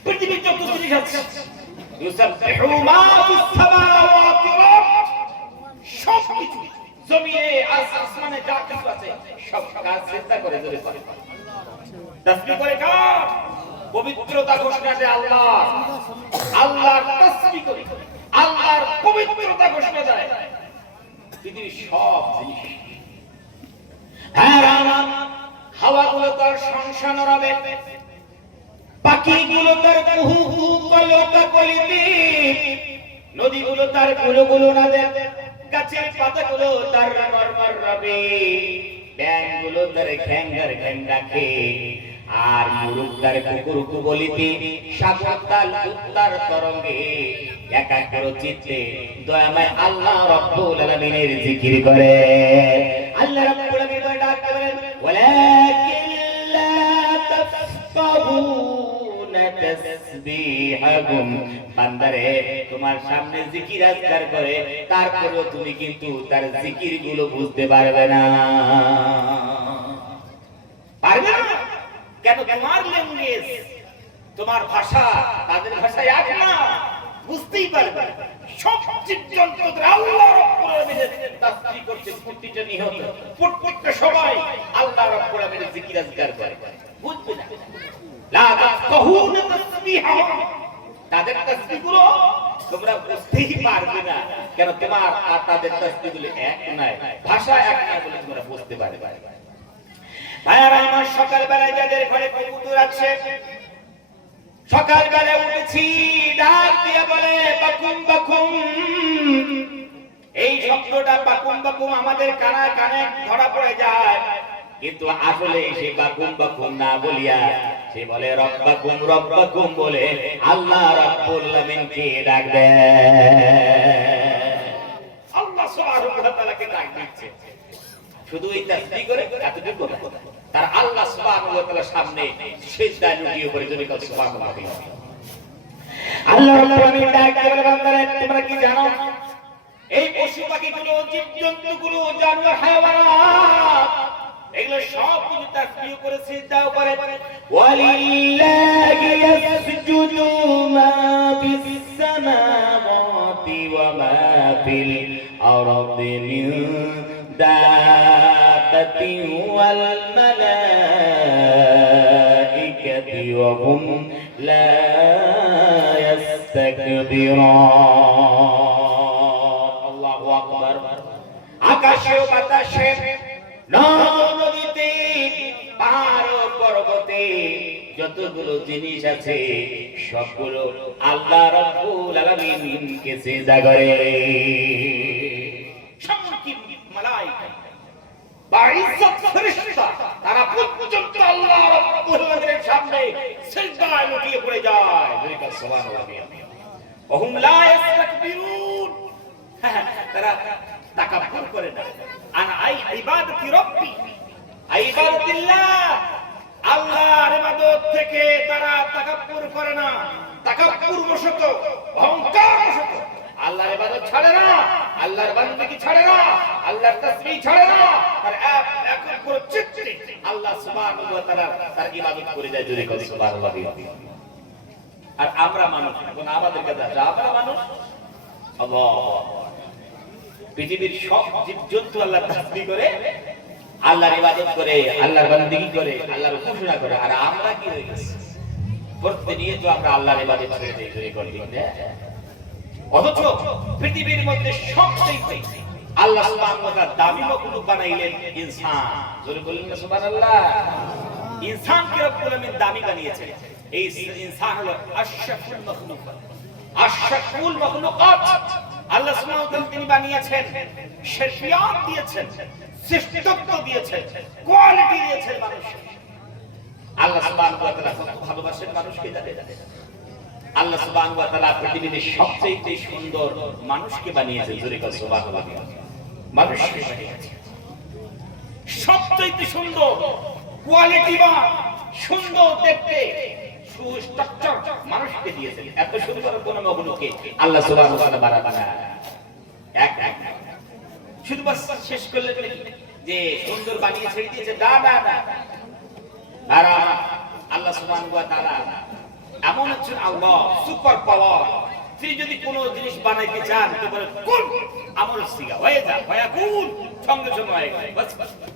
পৃথিবীর যত জিনিস আছে ইউসাববিহু মা ফিস সামাওয়াতি ওয়াল আরদ, সবকিছু জমিনে আর আসমানে যা কিছু আছে সব কাজ চিন্তা করে জোরে করে তাসবিহ করে। কার? পবিত্রতা ঘোষণা দেয় আল্লাহ, আল্লাহর তাসবিহ করে, আল্লাহর পবিত্রতা ঘোষণা দেয় পৃথিবীর সব জিনিস। হ্যাঁ রামান, হাওয়াগুলো তার সংসার নড়াবে, পাখিগুলো তার কুহু কুহু কলতা কলিতে, নদীগুলো তার গুলো নাদে, গাছের পাতাগুলো তার মরমর রবে, ব্যাঙগুলো তার ঘ্যাঙ্গার ঘ্যাং ডাকে, আর মুরুক তার কুকুরকু বলিতে, সাগর তার উত্তার তরঙ্গে একাগ্র চিত্তে দয়াময় আল্লাহ রাব্বুল আলামিনের জিকির করে। আল্লাহ রাব্বুল আলামিন ডাক করেন, ওয়ালাকিন লা তাফকাহুনা তাসবিহাহুম, বান্দারে তোমার সামনে জিকির আজকার করে, তারপরেও তুমি কিন্তু তার জিকিরগুলো বুঝতে পারবে না। পারবে না কেন? তোমার ল্যাঙ্গুয়েজ, তোমার ভাষা তাদের ভাষা এক না, বুঝতেই পারবে। সব জীবজন্তুদের আল্লাহ রাব্বুল আলামিনের তাসবিহ করছে, প্রতিটা নিহত, প্রত্যেকটা সবাই আল্লাহ রাব্বুল আলামিনের জিকির আজকার করে, বুঝবে না। লা তাফকাহুনা তাসবিহাহুম, তাদের তাসবিহগুলো তোমরা বুঝতেই পারবে না কেন? তোমার আর তাদের তাসবিহগুলো এক নয়, ভাষা এক নয় বলে তোমরা বুঝতে পারবে। ভাইয়ারা আমার, সকালবেলায় যাদের ঘরে কবুতর আছে, সকালবেলায় উঠেছি ডাক দিয়ে বলে বাকুম বাকুম, এই শব্দটা বাকুম বাকুম আমাদের কানে কানে ধরা পড়ে যায়, কিন্তু আসলে সে বাকুম বাকুম না বলিয়া সে বলে রব্বাকুম রব্বাকুম বলে আল্লাহ রাব্বুল আলামিনকে ডাক দেয়। আল্লাহ সুবহানাহু ওয়া তাআলাকে ডাক দিচ্ছে, শুধু এই তাসবিহ করে এতটুকু কথা। তার আল্লাহ সুবহানাহু ওয়া তাআলার সামনে সিজদায় লুটিয়ে পড়ে যদি কথা সুবহানাল্লাহ। আল্লাহ রাব্বুল আলামিন ডাক দিয়ে বলে, বান্দারা তোমরা কি জানো এই পশু পাখিগুলো, জীবজন্তুগুলো, জানোয়ার, হায়াওয়ানাত, এগুলো সব কিছু তাসবিহ করে সিজদা করে। ওয়ালিল্লাহি ইয়াসজুদু মা ফিস সামাওয়াতি ওয়া মা ফিল আরদি মিন দাবাতি ওয়াল মালাইকাতি ওয়া হুম লা ইস্তাকবিরুন। আকাশে ও বাতাসে, নদীতে, পাহাড় ও পর্বতে যতগুলো জিনিস আছে সবগুলো আল্লাহ রাব্বুল আলামিনকে সিজদা করে। এমনকি মালায়েকা, বাইজ্জত ফেরেশতা, তারা পর্যন্ত আল্লাহ রাব্বুল আলামিনের সামনে সিজদায় লুটিয়ে পড়ে যায়। বলি সুবহানাল্লাহ। ওহুম লা ইস্তাকবিরুন, তারা তাকাব্বুর করে না। আন আই ইবাদাতি রাব্বি, ইবাদাতিল্লাহ, আল্লাহর ইবাদত থেকে তারা তাকাব্বুর করে না। তাকাব্বুর বশত, অহংকার বশত আল্লাহর ইবাদত ছাড়ে না, আল্লাহর বান্দাগি ছাড়ে না, আল্লাহর তাসবিহ ছাড়ে না, আর এক করে চিত্তে আল্লাহ সুবহানাহু ওয়া তাআলা তার ইবাদত করে যায়। জোরে করে সুবহানাল্লাহ। আর আমরা মানুষ, এখন আমাদের কাছে আসে, আমরা মানুষ, আল্লাহ, পৃথিবীর সব জীবজন্তু আল্লাহর তাসবিহ করে, আল্লাহর ইবাদত করে, আল্লাহর বান্দাগি করে, আল্লাহর উপাসনা করে। আর আমরা কি হয়ে গেছি? প্রতিনিয়ত আমরা আল্লাহর ইবাদত ছেড়ে দেই। জোরে করে ঠিক না? অথচ পৃথিবীর মধ্যে সবচেয়ে আল্লাহ সুবহানাহু ওয়া তাআলা দামি মখলুক বানাইলেন ইনসান। জোরে বলেন না সুবহানাল্লাহ। ইনসানকে রব্বুল আলামিন দামি বানিয়েছেন। এই ইনসান হলো আশরাফুল মখলুকাত, আশরাফুল মখলুকাত। আল্লাহ সুবহানাহু ওয়া তাআলা তিনি বানিয়েছেন, শরফিয়াত দিয়েছেন, শ্রেষ্ঠত্ব দিয়েছেন, কোয়ালিটি দিয়েছেন মানুষকে। আল্লাহ সুবহানাহু ওয়া তাআলা কত ভালোবাসেন মানুষকে জানেন? আল্লাহ সুবহানাহু ওয়া তাআলা পৃথিবীতে সবচেয়ে সুন্দর মানুষকে বানিয়েছেন। জোরে করে সুবহানাল্লাহ। মানুষকে বানিয়েছেন সবচেয়ে সুন্দর, কোয়ালিটিবান, সুন্দর দেখতে, সুস্ট্রাকচার মানুষকে দিয়েছেন। এত সুন্দর কোন মখলুককে আল্লাহ সুবহানাহু ওয়া তাআলা বানায় এক এক শুধু বাস শেষ করলে যে সুন্দর বানিয়ে ছেড়ে দিয়েছে, না না না। আর আল্লাহ সুবহানাহু ওয়া তাআলা এমন একজন আল্লাহ, সুপার পাওয়ার। তিনি যদি কোনো জিনিস বানাইতে চান তো বলে কোন, আমর সিগা হয়ে যা, হয়া কোন, সঙ্গে সঙ্গে হয়ে যায়। বাস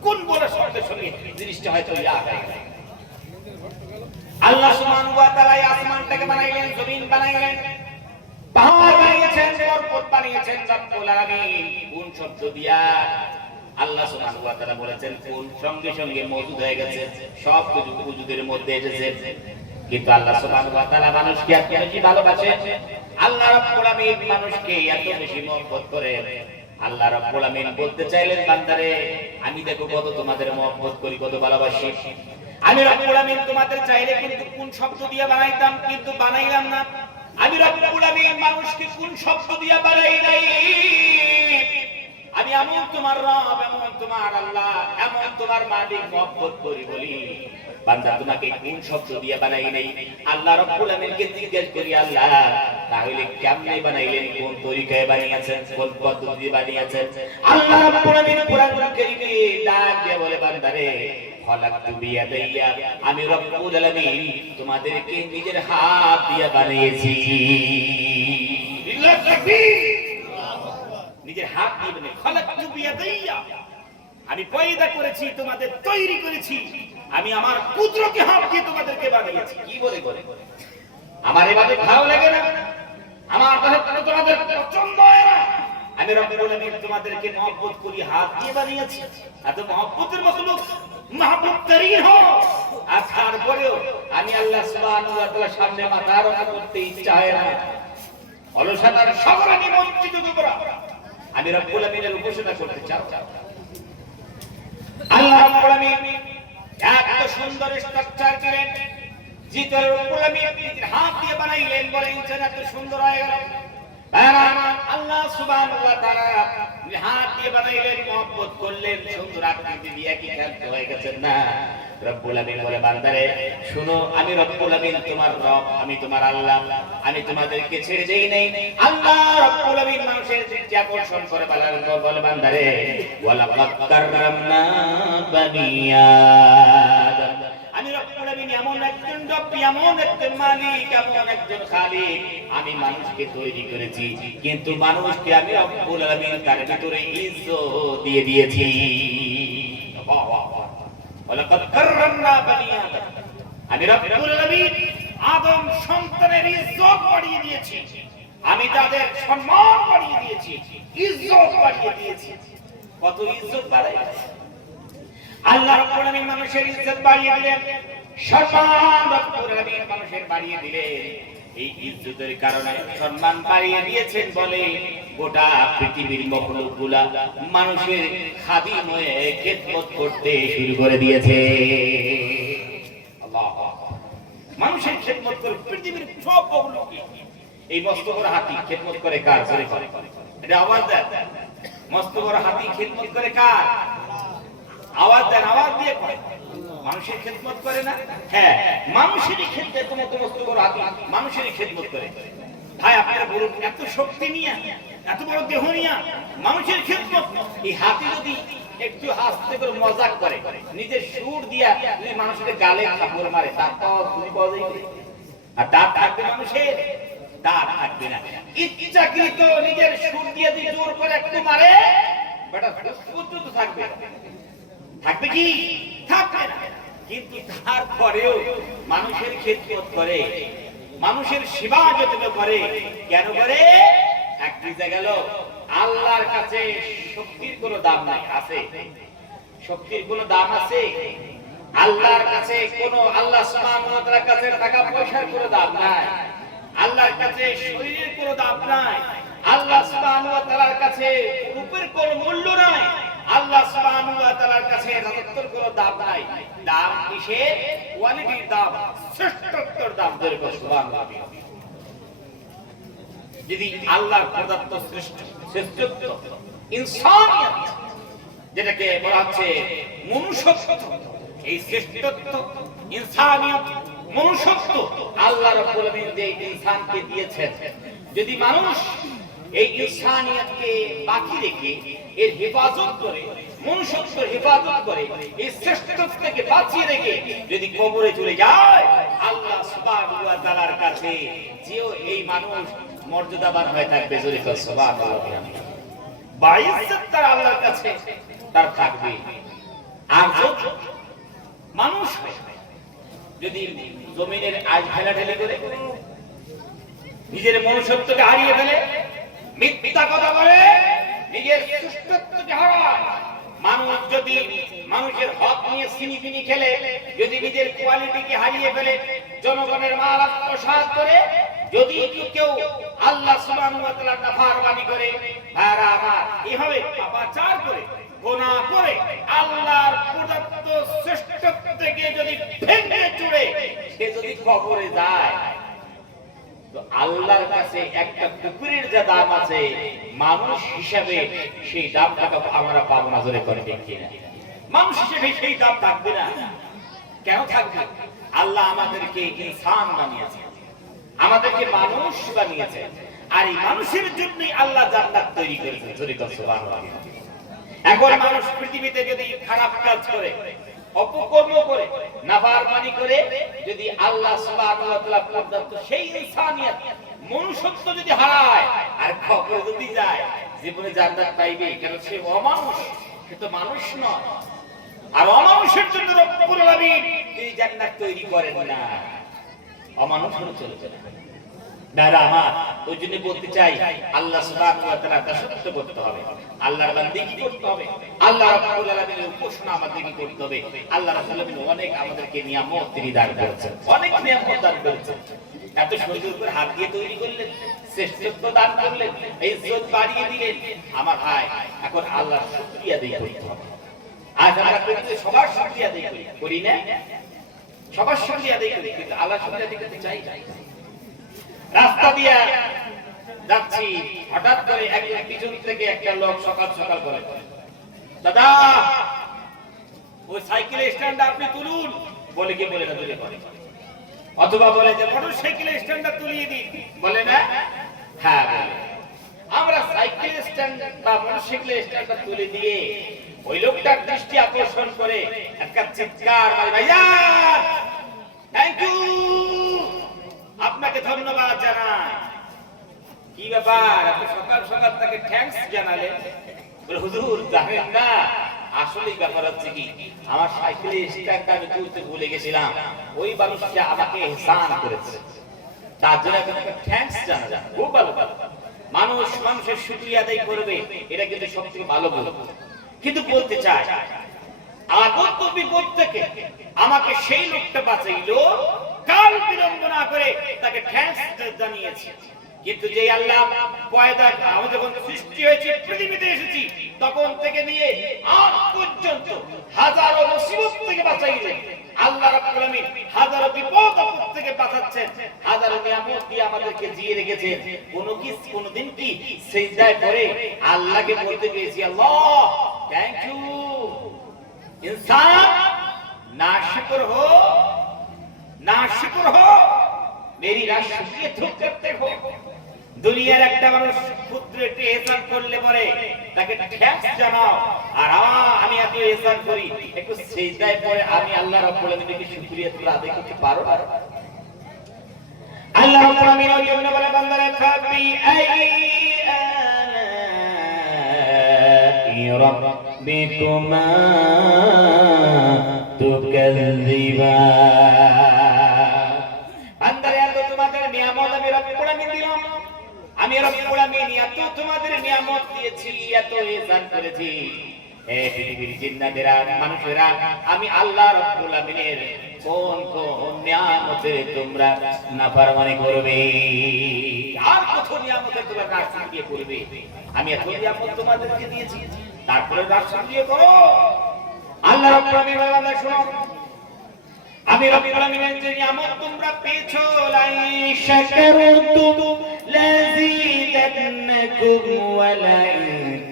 কোন বলে সঙ্গে সঙ্গে জিনিসটা হয়তো ইয়া হয়ে যায়। আল্লাহ সুবহানাহু ওয়া তাআলা আসমানটাকে বানাইলেন, জমিন বানাইলেন, পাহাড় বানিয়েছেন, পর্বত বানিয়েছেন। রব্বুল আলামিন কোন শব্দ দিয়া আল্লাহ সুবহানাহু ওয়া তাআলা বলেছেন কোন, সঙ্গে সঙ্গে মওজুদ হয়ে গেছে, সব কিছু ওজুদের মধ্যে এসেছে। কিন্তু আল্লাহ সুবহানাহু ওয়া তাআলা মানুষকে এত বেশি ভালোবাসেন, আল্লাহ রাব্বুল আলামিন মানুষকে এত বেশি মহব্বত করে। আল্লাহ রাব্বুল আলামিন বলতে চাইলেন, বান্দারে আমি দেখো কত তোমাদের মহব্বত করি, কত ভালোবাসি। আমি রাব্বুল আলামিন তোমাদের চাইলে কিন্তু কোন শব্দ দিয়ে বানাইতাম, কিন্তু বানাইলাম না। আমি রাব্বুল আলামিন মানুষকে কোন শব্দ দিয়ে বানাই নাই। আমি এমন তোমার রব, এমন তোমার আল্লাহ, এমন তোমার মালিক মহব্বত করি বলি। বান্দা তোমাকে কোন শব্দ দিয়ে বানাই নাই। আল্লাহ রাব্বুল আলামিনকে জিজ্ঞেস করি, আল্লাহ তাহলে কেমনে বানাইলেন, কোন তরিকায় বানিয়েছেন, কোন পদ্ধতি বানিয়েছেন? আল্লাহ রাব্বুল আলামিন কোরআন কারীমে ডাক দিয়ে বলে, বান্দারে খলাকতু বিয়াদাইয়া, আমি রাব্বুল আলামিন তোমাদেরকে নিজের হাত দিয়ে বানিয়েছি। নিজের হাত দিয়ে বানিয়ে, খলাকতু বিয়াদাইয়া, আমি পয়দা করেছি, তোমাদের তৈরি করেছি, আমি আমার পুত্রকে হাত দিয়ে তোমাদেরকে বানিয়েছি। কি বলে বলে আমার ইবাদত ভালো লাগে না, আমার কথা তোমাদের পছন্দ হয় না, আমি রব্বুল আলামিন তোমাদেরকে মহব্বত করি, হাত দিয়ে বানিয়েছি। এত মহব্বতের মখলুক, মহব্বত করিন হো। আর তারপরেও আমি আল্লাহ সুবহানাহু ওয়া তাআলার সামনে মাথা নত করতে ইচ্ছা হয় না। অলসতার সকল নিমন্ত্রিত তোমরা আমি রব্বুল আলামিনের উপাসনা করতে চাও। আল্লাহ রাব্বুল আলামিন এত সুন্দর স্ট্রাকচার দিলেন, জিতের রব্বুল আলামিন নিজের হাত দিয়ে বানাইলেন, বলে ইনসান এত সুন্দর হয়ে গেল। আল্লাহ সুবহানাহু ওয়া তাআলা হাত দিয়ে বানাইলেন, মহব্বত করলেন, সুন্দর আকৃতি দিয়ে কি খেলতে হয়ে গেছেন না? রব্বুল আলামিন বলে, বান্দারে শুনো, আমি রব্বুল আলামিন তোমার রব, আমি তোমার আল্লাহ, আমি তোমাদেরকে ছেড়ে দেই নাই। আল্লাহ রব্বুল আলামিন মানুষের দৃষ্টি আকর্ষণ করে বলে, বান্দারে ওয়ালাকাদ কাররামনা বানি আদম, আমি রব্বুল আলামিন এমন একজন রব, এমন একজন মালিক, এমন একজন খালিক, আমি মানুষকে তৈরি করেছি, কিন্তু মানুষকে আমি রব্বুল আলামিন তার ভিতরে ইজ্জত দিয়ে দিয়েছি। বাহ বাহ বাহ, ওয়ালাকাদ কাররামনা বানি আদম, আমি রব্বুল আলামিন আদম সন্তানের ইজ্জত বাড়িয়ে দিয়েছি, আমি তাদের সম্মান বাড়িয়ে দিয়েছি, ইজ্জত বাড়িয়ে দিয়েছি। কত ইজ্জত বাড়ায়। আল্লাহ রাব্বুল আলামিন মানুষের ইজ্জত বাড়িয়ে দিলেন, সম্মান রাব্বুল আলামিন মানুষের বাড়িয়ে দিলেন। এই ইজ্জতের কারণে সম্মান বাড়িয়ে দিয়েছেন বলে গোটা পৃথিবীর মখলুকগুলা মানুষের খাদিম হয়ে খেদমত করতে শুরু করে দিয়েছে। আল্লাহ মানুষের খেদমত করে পৃথিবীর সব মখলুক। এই মস্ত বড় হাতি খেদমত করে কার? করে এটা আওয়াজ দেন। মস্ত বড় হাতি খেদমত করে কার? আওয়াজ দেন, আওয়াজ দিয়ে করে। মানুষের খেদমত করে না? হ্যাঁ, মানুষেরই খেদমত। তোমার তো মস্ত বড় হাতি মানুষেরই খেদমত করে। ভাই আপনারা বলুন, এত শক্তি নিয়ে, এত বড় দেহ নিয়ে মানুষের খেদমত। এই হাতি যদি একটু হাসতে করে মজাক করে, নিজের সুর দিয়া যদি মানুষের গালে কাপড় মারে, তার তো তুমি বজাই করে। আর দাঁত থাকবে মানুষের? দাঁত থাকবে না। ইচ্ছাকৃত নিজের সুর দিয়ে যদি জোর করে একটু মারে, বেটা পুত্র তো থাকবে। থাকবে কি? থাকবে না। কিন্তু তারপরেও মানুষের খেদমত করে, মানুষের সেবা যত্ন করে। কেন করে? এক বুঝা গেল আল্লাহর কাছে শক্তির কোনো দাম নাই। আছে? শক্তির কোনো দাম আছে? আল্লাহর কাছে কোনো, আল্লাহ সুবহানাহু ওয়া তাআলার কাছে টাকা পয়সার কোনো দাম নাই। আল্লাহর কাছে শরীরের কোনো দাম নাই। আল্লাহ সুবহানাহু ওয়া তাআলার কাছে রূপের কোনো মূল্য নাই। আল্লাহ সুবহানাহু ওয়া তাআলার কাছে রাজত্বের কোনো দাম নাই। দাম কিসের? কোয়ালিটির দাম, শ্রেষ্ঠত্বের দাম। ধরে বল সুবহানাল্লাহ। যদি আল্লাহর প্রদত্ত শ্রেষ্ঠত্ব, ইনসানিয়ত, যেটাকে বলা হচ্ছে মনুষ্যত্ব, এই শ্রেষ্ঠত্ব, ইনসানিয়ত, মনুষ্যত্ব আল্লাহ রাব্বুল আলামিন যে ইনসানকে দিয়েছেন, যদি মানুষ এই ইনসানিয়তকে বাকি রেখে এর হেফাজত করে, মনুষ্যত্বের হেফাজত করে, এই শ্রেষ্ঠত্বকে বাঁচিয়ে রেখে যদি কবরে চলে যায়, আল্লাহ সুবহানাহু ওয়া তাআলার কাছে যেও এই মানুষ মর্যাদাবান হয়ে থাকবে। জোরে বল সুবহানাল্লাহ। বাইজ্জত তার আল্লাহর কাছে তার থাকবে। আর মানুষ যদি জমিনের আজ ঢেলাঢেলি করে নিজের মনুষ্যত্বকে হারিয়ে ফেলে, মিথ্যা কথা বলে, নিজের শ্রেষ্ঠত্বকে হারায়, মানুষ যদি মানুষের হক নিয়ে সিনিবিনি খেলে, যদি নিজের কোয়ালিটিকে হারিয়ে ফেলে, জনগণের মাল আত্মসাৎ করে, যদি কেউ আল্লাহ সুবহানাহু ওয়া তাআলার নাফরমানি করে, ভাইরা আমার, এভাবে পাপাচার করে, গুনাহ করে, আল্লাহর প্রদত্ত শ্রেষ্ঠত্বকে যদি ভেঙে চুরে সে যদি কবরে যায়, তো আল্লাহর কাছে একটা কুকুরের যে দাম আছে, মানুষ হিসাবে সেই দামটাকে আমরা পাবো না। জোরে করে দেখি না, মানুষ হিসেবে সেই দাম থাকবে না। কেন থাকবে? আল্লাহ আমাদেরকে ইনসান বানিয়েছে, আমাদেরকে মানুষ বানিয়েছে, আর এই মানুষের জন্যই আল্লাহ জান্নাত তৈরি করেছে। জোরে করে সুবহানাল্লাহ। এখন মানুষ পৃথিবীতে যদি খারাপ কাজ করে, অপকর্ম করে, নাফরমানি করে, যদি আল্লাহ সুবহানাহু ওয়া তাআলা প্রদত্ত সেই ইনসানিয়ত, মনুষ্যত্ব যদি হারায় আর কবরে যদি যায়, জীবনে জান্নাত পাইবে? কারণ সে অমানুষ, সে তো মানুষ নয়। আর অমানুষের জন্য রব্বুল আলামিন এই জান্নাত তৈরি করেন না, অমানুষ হলে চলবে না। দাদা আমার, ওই জন্য বলতে চাই, আল্লাহ সুবহানাহু ওয়া তাআলা দাসত্ব করতে হবে, আল্লাহর বান্দিগি করতে হবে, আল্লাহ রাব্বুল আলামিনের উপাসনা আমাদেরকে করতে হবে। আল্লাহ রাব্বুল আলামিন অনেক আমাদেরকে নিয়ামত তিনি দান করেছেন, অনেক নিয়ামত দান করেছেন। এত সুন্দর করে হাত দিয়ে তৈরি করলেন, শ্রেষ্ঠত্ব দান করলেন, ইজ্জত বাড়িয়ে দিলেন। আমার ভাই, এখন আল্লাহর শুকরিয়া আদায় করতে হবে। আজ আমরা পৃথিবীতে সবার শুকরিয়া আদায় করি না? সবার শুকরিয়া আদায় করি, কিন্তু আল্লাহর শুকরিয়া আদায় করতে চাই না। রাস্তা দিয়ে যাচ্ছি, হঠাৎ করে একজন পিছন থেকে একটা লোক সকাল সকাল বলে, দাদা ওই সাইকেলের স্ট্যান্ডটা আপনি তুলুন। বলে কি? বলে না, তুলে পড়ে। অথবা বলে যে মোটরসাইকেলের স্ট্যান্ডটা তুলিয়ে দিন। বলে না? হ্যাঁ বলে। আমরা সাইকেলের স্ট্যান্ড বা মোটরসাইকেলের স্ট্যান্ডটা তুলে দিয়ে ওই লোকটার দৃষ্টি আকর্ষণ করে একটা চিৎকার, ভাইয়া থ্যাংক ইউ, আপনাকে ধন্যবাদ জানাই। কি ব্যাপার, আপনি সকাল সকাল তাকে থ্যাঙ্কস জানালেন? হুজুর জানেন না, আসলেই ব্যাপার হচ্ছে কি, আমার সাইকেলের স্ট্যান্ডটা আমি তুলতে ভুলে গেছিলাম, ওই মানুষটা আমাকে ইহসান করেছে, তার জন্য আপনাকে থ্যাঙ্কস জানাই। খুব ভালো। মানুষ মানুষের শুকরিয়া আদায় করবে, এটা কিন্তু সবথেকে ভালো গুণ। কিন্তু বলতে চাই আগত বিপদ থেকে আমাকে সেই লোকটা বাঁচাইলো, কাল বিলম্ব না করে তাকে থ্যাঙ্কস জানিয়েছি। কিন্তু যে আল্লাহ পয়দা আমি যখন সৃষ্টি হয়েছে পৃথিবীতে এসেছি তখন থেকে নিয়ে আজ পর্যন্ত হাজারো মুসিবত থেকে বাঁচাইলেন আল্লাহ রাব্বুল আলামিন, হাজারো বিপদ আপদ থেকে বাঁচাচ্ছেন, হাজারো নিয়ামত দিয়ে আমাদেরকে জিয়ে রেখেছেন। কোনদিন কি সিজদায় পড়ে আল্লাহকে বলতে পেরেছি আল্লাহ থ্যাংক ইউ? इंसान नाशुक्र हो मेरी रात शुक्रिया तुम करते हो। দুনিয়ার একটা মানুষ ক্ষুদ্র একটু ইহসান করলে পরে তাকে থ্যাঙ্কস জানাও, আর আমি এত ইহসান করি একটু সিজদায় পড়ে আমি আল্লাহ রাব্বুল আলামিনকে শুকরিয়া তোমরা আদায় করতে পারো? আল্লাহ রাব্বুল আলামিন ওই জন্য বলে বান্দারা খাবি আই ربكما تكذبان বান্দারা এত তোমাদের নিয়ামত আমি রব্বুল আলামিন দিলাম, আমি রব্বুল আলামিন এত তোমাদের নিয়ামত দিয়েছি, এত ইহসান করেছি। এই পৃথিবীর জিন্নাতেরা মানুষেরা আমি আল্লাহ রব্বুল আলামিনের কোন কোন নিয়ামতে তোমরা নাফরমানি করবে, আর কত নিয়ামতে তোমরা নাফরমানি করবে? আমি এত নিয়ামত তোমাদেরকে দিয়েছি তারপরে নাফরমানি করো। আল্লাহ রাব্বুল আলামিন বলেন শোনো, আমি রব্বুল আলামিনের যে নিয়ামত তোমরা পেয়েছো লাই শাকারতুম লাযীদান্নাকুম ওয়া লা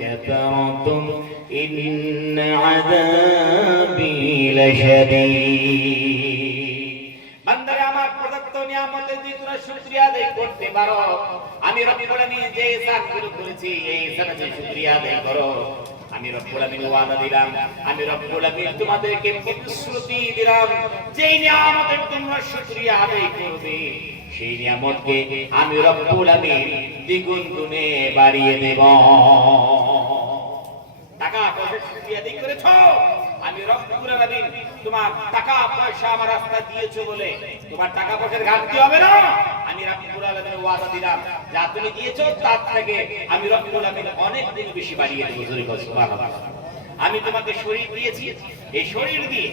কাফারতুম ইন্ন আযাবি লাশাদীদ। বান্দারা আমার প্রদত্ত নিয়ামতের যদি তোমরা শুকরিয়া আদায় করতে পারো, আমি রব্বুল আলামিন যে ইহসান করেছি এই ইহসানের শুকরিয়া আদায় করো, আমি রব্বুল আলামিন ওয়াদা দিলাম, আমি রব্বুল আলামিন তোমাদেরকে প্রতিশ্রুতি দিলাম যে নিয়ামতের তোমরা শুকরিয়া আদায় করবে সেই নিয়ামতকে আমি রব্বুল আলামিন দ্বিগুণ গুণে বাড়িয়ে দেব। টাকা পয়সা শুকরিয়া আদায় করেছো, আমি রব্বুল আলামিন তোমার টাকা পয়সা আমার রাস্তায় দিয়েছো বলে তোমার টাকা পয়সার ঘাটতি হবে না। আমি রব্বুল আলামিন ওয়াদা দিলাম যা তুমি দিয়েছো তার থেকে আমি রব্বুল আলামিন অনেক গুণ বেশি বাড়িয়ে দেব। সুবহানাল্লাহ। আমি তোমাকে শরীর দিয়েছি, এই শরীর দিয়ে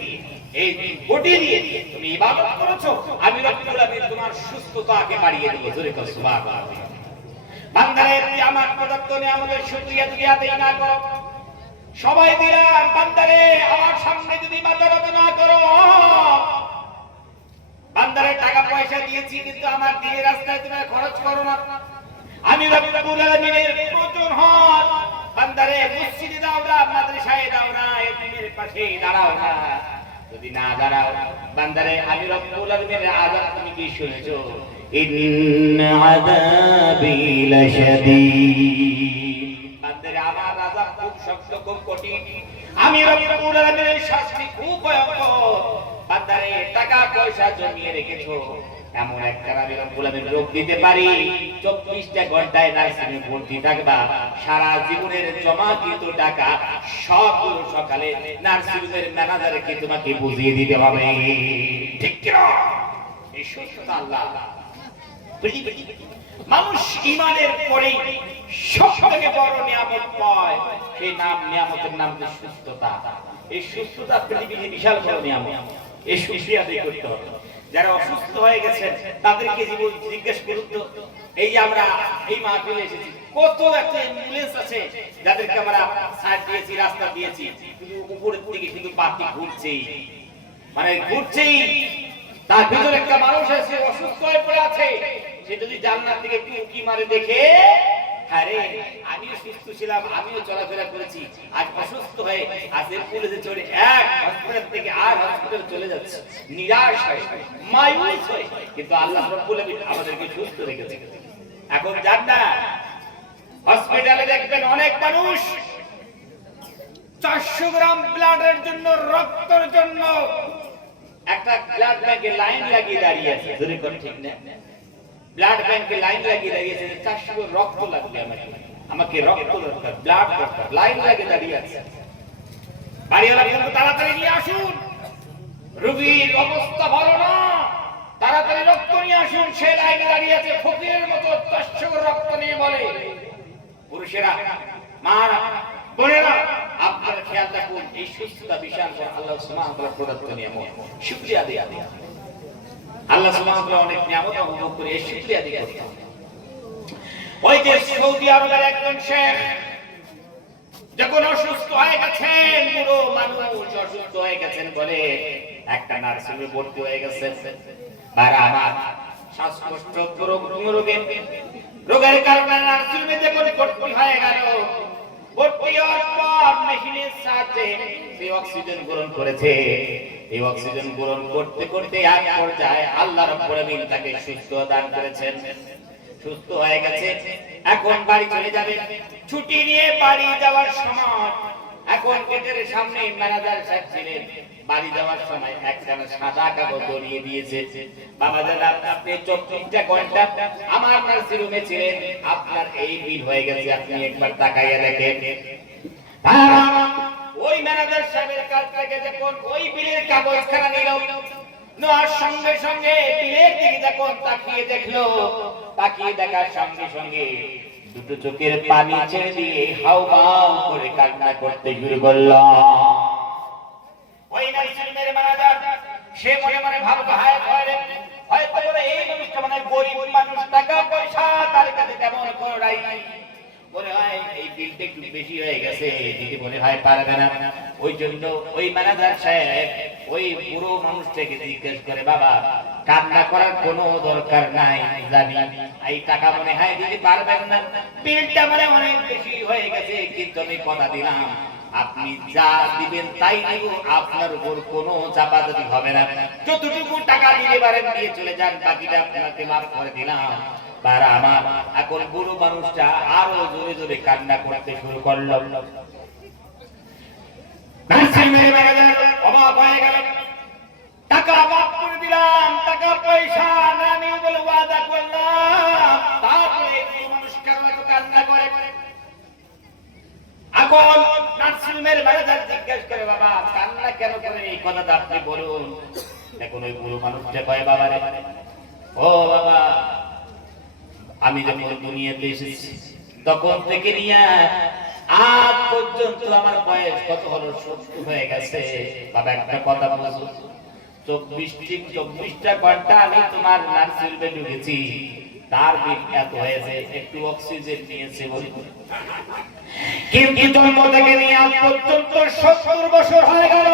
এই বডি দিয়ে তুমি ইবাদত করেছো, আমি রব্বুল আলামিন তোমার সুস্থতাকে বাড়িয়ে দেব। সুবহানাল্লাহ। বান্দারে আমার প্রদত্ত নিয়ামতের শুকরিয়া যদি আদায় না করো, সবাই দিলাম বান্দারে আমার সামনে যদি মাথা নত না করো, বান্দারে টাকা পয়সা দিয়েছি কিন্তু আমার দিনের রাস্তায় তুমি খরচ করো না, আমি রব্বুল আলামিনের প্রয়োজন হয় বান্দারে মসজিদে দাও না, মাদ্রাসায় দাও না, এতিমের পাশে দাঁড়াও না, যদি না দাঁড়াও বান্দারে আমি রব্বুল আলামিনের আযাব তুমি কি শুনেছো? ইন্ন আযাবি লাশাদীদ। বান্দারে আমার আযাব খুব শক্ত, খুব কঠিন, আমি রব্বুল আলামিনের শাস্তি খুব ভয়ঙ্কর। বান্দারে টাকা পয়সা জমিয়ে রেখেছো, এমন একটা আমি রব্বুল আলামিন রোগ দিতে পারি 24টা ঘন্টায় নার্সিংয়ে ভর্তি থাকবা, সারা জীবনের জমাকৃত টাকা সবগুলো সকালে নার্সিংয়ের ম্যানেজারকে তোমাকে বুঝিয়ে দিতে হবে। ঠিক কি না? এই সত্যতা আল্লাহ মানুষ ঈমানের পরেই সবথেকে বড় নিয়ামত পায়, সেই নিয়ামতের নাম সুস্থতা। এই সুস্থতা পৃথিবীর বিশাল বড় নিয়ামত, এই শুকরিয়া আদায় করতে হবে। যারা অসুস্থ হয়ে গেছেন তাদেরকে জীবন জিজ্ঞেস করুন তো, এই যে আমরা এই মাহফিলে এসেছি কত একটা অ্যাম্বুলেন্স আছে যাদেরকে আমরা সাইড দিয়েছি, রাস্তা দিয়েছি, কিন্তু উপরের দিকে শুধু বাতি ঘুরছেই, মানে ঘুরছেই, তার ভিতরে একটা মানুষ আছে অসুস্থ হয়ে পড়ে আছে, সে যদি জান্নাত থেকে একটু উকি মারে দেখে আরে আমিও সুস্থ ছিলাম, আমিও চলাফেরা করেছি, আজ অসুস্থ হয়ে আজের পুলিশে চড়ে এক হসপিটাল থেকে আর হসপিটাল চলে যাচ্ছে, নিরাশ হয়, মায়ুস হয়, কিন্তু আল্লাহ রাব্বুল আলামিন আমাদেরকে সুস্থ রেখেছে। এখন জান্নাত হসপিটালে দেখবেন অনেক মানুষ 400 গ্রাম ব্লাডের জন্য, রক্তের জন্য একটা ব্লাড ব্যাংকে লাইন লাগিয়ে দাঁড়িয়ে আছে। ধরে কোন ঠিক না, ব্লাড ব্যাংকে লাইন লাগিয়ে দাঁড়িয়েছে, 400 রক্ত লাগবে আমাকে রক্ত দরকার, ব্লাড দরকার, লাইন লাগিয়ে দাঁড়িয়ে আছে। বাড়িওয়ালা বলতো তাড়াতাড়ি নিয়ে আসুন, রোগীর অবস্থা ভালো না, তাড়াতাড়ি রক্ত নিয়ে আসুন। সে লাইনে দাঁড়িয়ে আছে ফকিরের মতো 400 রক্ত নিয়ে বলে, পুরুষেরা, মারা, বোনেরা, আপনারা খেয়াল রাখুন, এই সুস্থতা বিশাল বড় আল্লাহ সুবহানাহু ওয়া তাআলা প্রদত্ত নিয়ামত। শুকরিয়া আদায় করতে হবে। আল্লাহ সুবহানাহু ওয়া তাআলা অনেক নিয়ামত অনুভব করে এই শুকরিয়া আদায় করতে হবে। ওই যে সৌদি আরবের একজন শেখ যখন অসুস্থ হয়ে গেছেন, পুরো মানুষ অসুস্থ হয়ে গেছেন বলে একটা নার্সিংহোমে ভর্তি হয়ে গেছেন। আর আমার শ্বাসকষ্ট রোগের কারণে নার্সিংহোমে যখন ভর্তি হয়ে গেল, ভর্তি হওয়ার পর মেশিনের সাহায্যে সেই অক্সিজেন গ্রহণ করেছে। এই অক্সিজেন গ্রহণ করতে করতে এক পর্যায়ে আল্লাহ রাব্বুল আমিন তাকে সুস্থ দান করেছেন, সুস্থ হয়ে গেছে। এখন বাড়ি চলে যাবে। ছুটি নিয়ে বাড়ি যাওয়ার সময় এখন গেটের সামনে ম্যানেজার সাহেব ছিলেন। বাড়ি যাওয়ার সময় একখানা সাদা কাগজ ধরিয়ে দিয়েছে, বাবা দাদা আপনি 24টা ঘন্টা আমার নার্সিংহোমে ছিলেন, আপনার এই বিল হয়ে গেছে, আপনি একবার তাকাইয়া দেখেন। ওই ম্যানেজার সাহেবের কাছ থেকে যখন ওই বিলের কাগজখানা নিল, নেওয়ার সঙ্গে সঙ্গে বিলের দিকে যখন তাকিয়ে দেখলো, তাকিয়ে দেখার সঙ্গে সঙ্গে দুটো চোখের পানি ছেড়ে দিয়ে হাউমাউ করে কান্না করতে শুরু করলো। ওই নার্সিংহোমের ম্যানেজার সে মনে মনে ভাবলো, হয়তো এই মানুষটা মানে গরিব মানুষ, টাকা পয়সা তার কাছে তেমন কোনো নাই, মনে হয় এই বিলটা একটু বেশি হয়ে গেছে, দিদি মনে হয় পারবে না। ওই জন্য ওই ম্যানেজার সাহেব ওই পুরো মানুষটাকে জিজ্ঞেস করে, বাবা কান্না করার কোনো দরকার নাই, জানি এই টাকা মনে হয় দিদি পারবেন না, বিলটা মানে অনেক বেশি হয়ে গেছে, কিন্তু আমি কথা দিলাম আপনি যা দিবেন তাই দিব, আপনার উপর কোনো চাপাচাপি হবে না, যতটুকু টাকা দিতে পারেন দিয়ে চলে যান, বাকিটা আপনাকে মাফ করে দিলাম। তারা আমার এখন বুড়ো মানুষটা আরো জোরে জোরে কান্না করতে শুরু করলো। অবাক হয়ে গেল, টাকা মাফ করে দিলাম, টাকা পয়সা না নিয়ে বলে ওয়াদা করলাম, তারপরে বুড়ো মানুষ কেন এত কান্না করে? এখন নার্সিংহোমের ম্যানেজার জিজ্ঞেস করে, বাবা কান্না কেন করেন, এই কথাটা আপনি বলুন। এখন ওই বুড়ো মানুষটা কয়, বাবা রে, ও বাবা আমি যখন দুনিয়াতে এসেছি তখন থেকে নিয়ে আজ পর্যন্ত আমার বয়স কত হলো, 70 হয়ে গেছে। বাবা একটা কথা বলছো, 24টা ঘন্টা আমি তোমার নার্সিংহোমে ঢুকেছি, তার বিল এত হয়েছে, একটু অক্সিজেন নিয়েছে বলি, কিন্তু জন্ম থেকে নিয়ে আজ পর্যন্ত 70 বছর হয়ে গেল,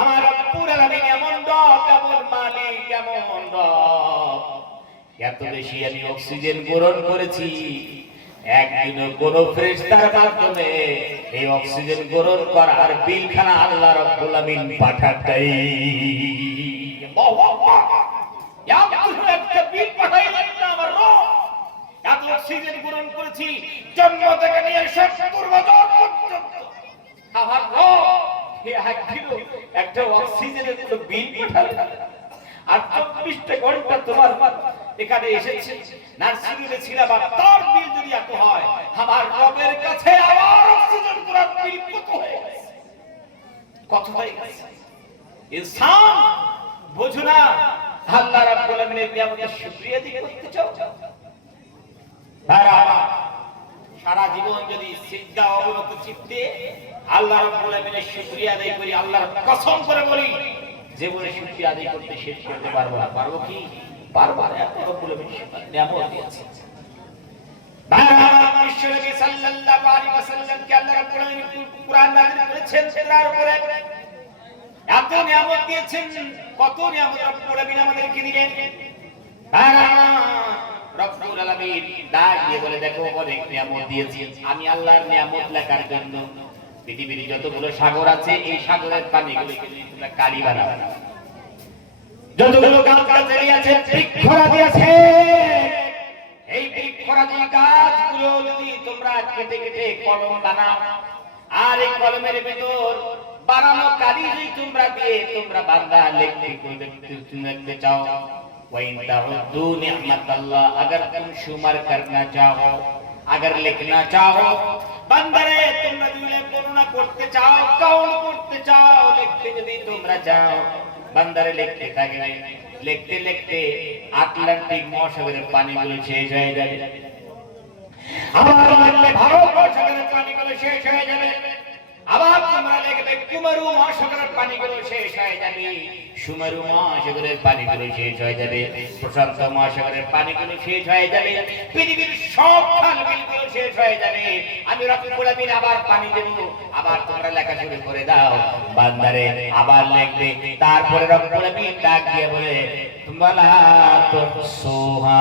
আমার রব্বুল আলামিন এমন রব, এমন মালিক, এমন রব, এত বেশি আমি অক্সিজেন গ্রহণ করেছি, একদিনও কোন ফেরেশতার মাধ্যমে এই অক্সিজেন গ্রহণ করার বিলখানা আল্লাহ রাব্বুল আমিন পাঠায় নাই। আল্লাহু আকবার, একটা বিল পাঠাইলেন না আমার রব, এত অক্সিজেন গ্রহণ করেছি জন্ম থেকে নিয়ে 70 বছর পর্যন্ত, আমার রব একদিনও একটা অক্সিজেনের কোনো বিল পাঠালেন না। আর 24টা ঘন্টা তোমার এখানে এসেছে, নার্সিংহোমে ছিলাম, আর তার বিল যদি এত হয়, আমার রবের কাছে আমার অক্সিজেন করার বিল কত হয়ে গেছে, কত হয়ে গেছে। ইনসান বোঝো না আল্লাহ রাব্বুল আমিনের নিয়ামতের শুকরিয়া দিতে করতে চাও, সারা জীবন যদি সিজদা অবনত চিত্তে আল্লাহ রাব্বুল আমিনের শুকরিয়া আদায় করি, আল্লাহর কসম করে বলি জীবনে শুকরিয়া আদায় করতে শেষ করতে পারবো না। পারবো কি? পারবো না। এত রব্বুল আমিন নিয়ামত দিয়েছে। বিশ্বনবী সাল্লাল্লাহু আলাইহি ওয়াসাল্লাম কে আল্লাহ রাব্বুল আমিন কুরআন নাযিল করেছেন, সেটার উপরে এত নিয়ামত দিয়েছেন, কত নিয়ামত রব্বুল আমিন আমাদেরকে দিলেন। রব্বুল আলামিন ডাক দিয়ে বলে, দেখো অনেক নিয়ামত দিয়েছি আমি, আল্লাহর নিয়ামত লেখার জন্য পৃথিবীর যতগুলো সাগর আছে এই সাগরের পানিগুলোকে তোমরা কালি বানাও, যতগুলো গাছগাছালি আছে বৃক্ষরাজি আছে, এই বৃক্ষরাজি গাছগুলো যদি তোমরা কেটে কেটে কলম বানাও, আর এই কলমের ভিতর বানানো কালি যদি তোমরা দিয়ে তোমরা বান্দা লিখতে চাও, ওয়াইন তাউদু নি'মাতাল্লাহ, अगर तुम शुमार करना चाहो, अगर लिखना चाहो, বান্দারে তোমরা দিলে বর্ণনা করতে চাও, কাউন্ট করতে চাও, লিখতে যদি তোমরা চাও, বান্দারে লিখতে থাকে না, লিখতে লিখতে আটলান্টিক মহাসাগরের পানিগুলো শেষ হয়ে যাবে। আবার লাগলে ভারত মহাসাগরের পানিগুলো শেষ হয়ে যাবে, আবার তোমরা দেখবে কুমেরু মহাসাগরের পানিগুলো শেষ হয়ে যাবে, সুমেরু মহাসাগরের পানিগুলো শেষ হয়ে যাবে, প্রশান্ত মহাসাগরের পানিগুলো শেষ হয়ে যাবে, পৃথিবীর সব খালবিলগুলো শেষ হয়ে যাবে। আমি রব্বুল আমিন আবার পানি দেব, আবার তোমরা লেখা শুরু করে দাও। বান্দারে আবার লিখবে, তারপরে রব্বুল আমিন ডাক দিয়ে বলে তোমরা তুসুহা,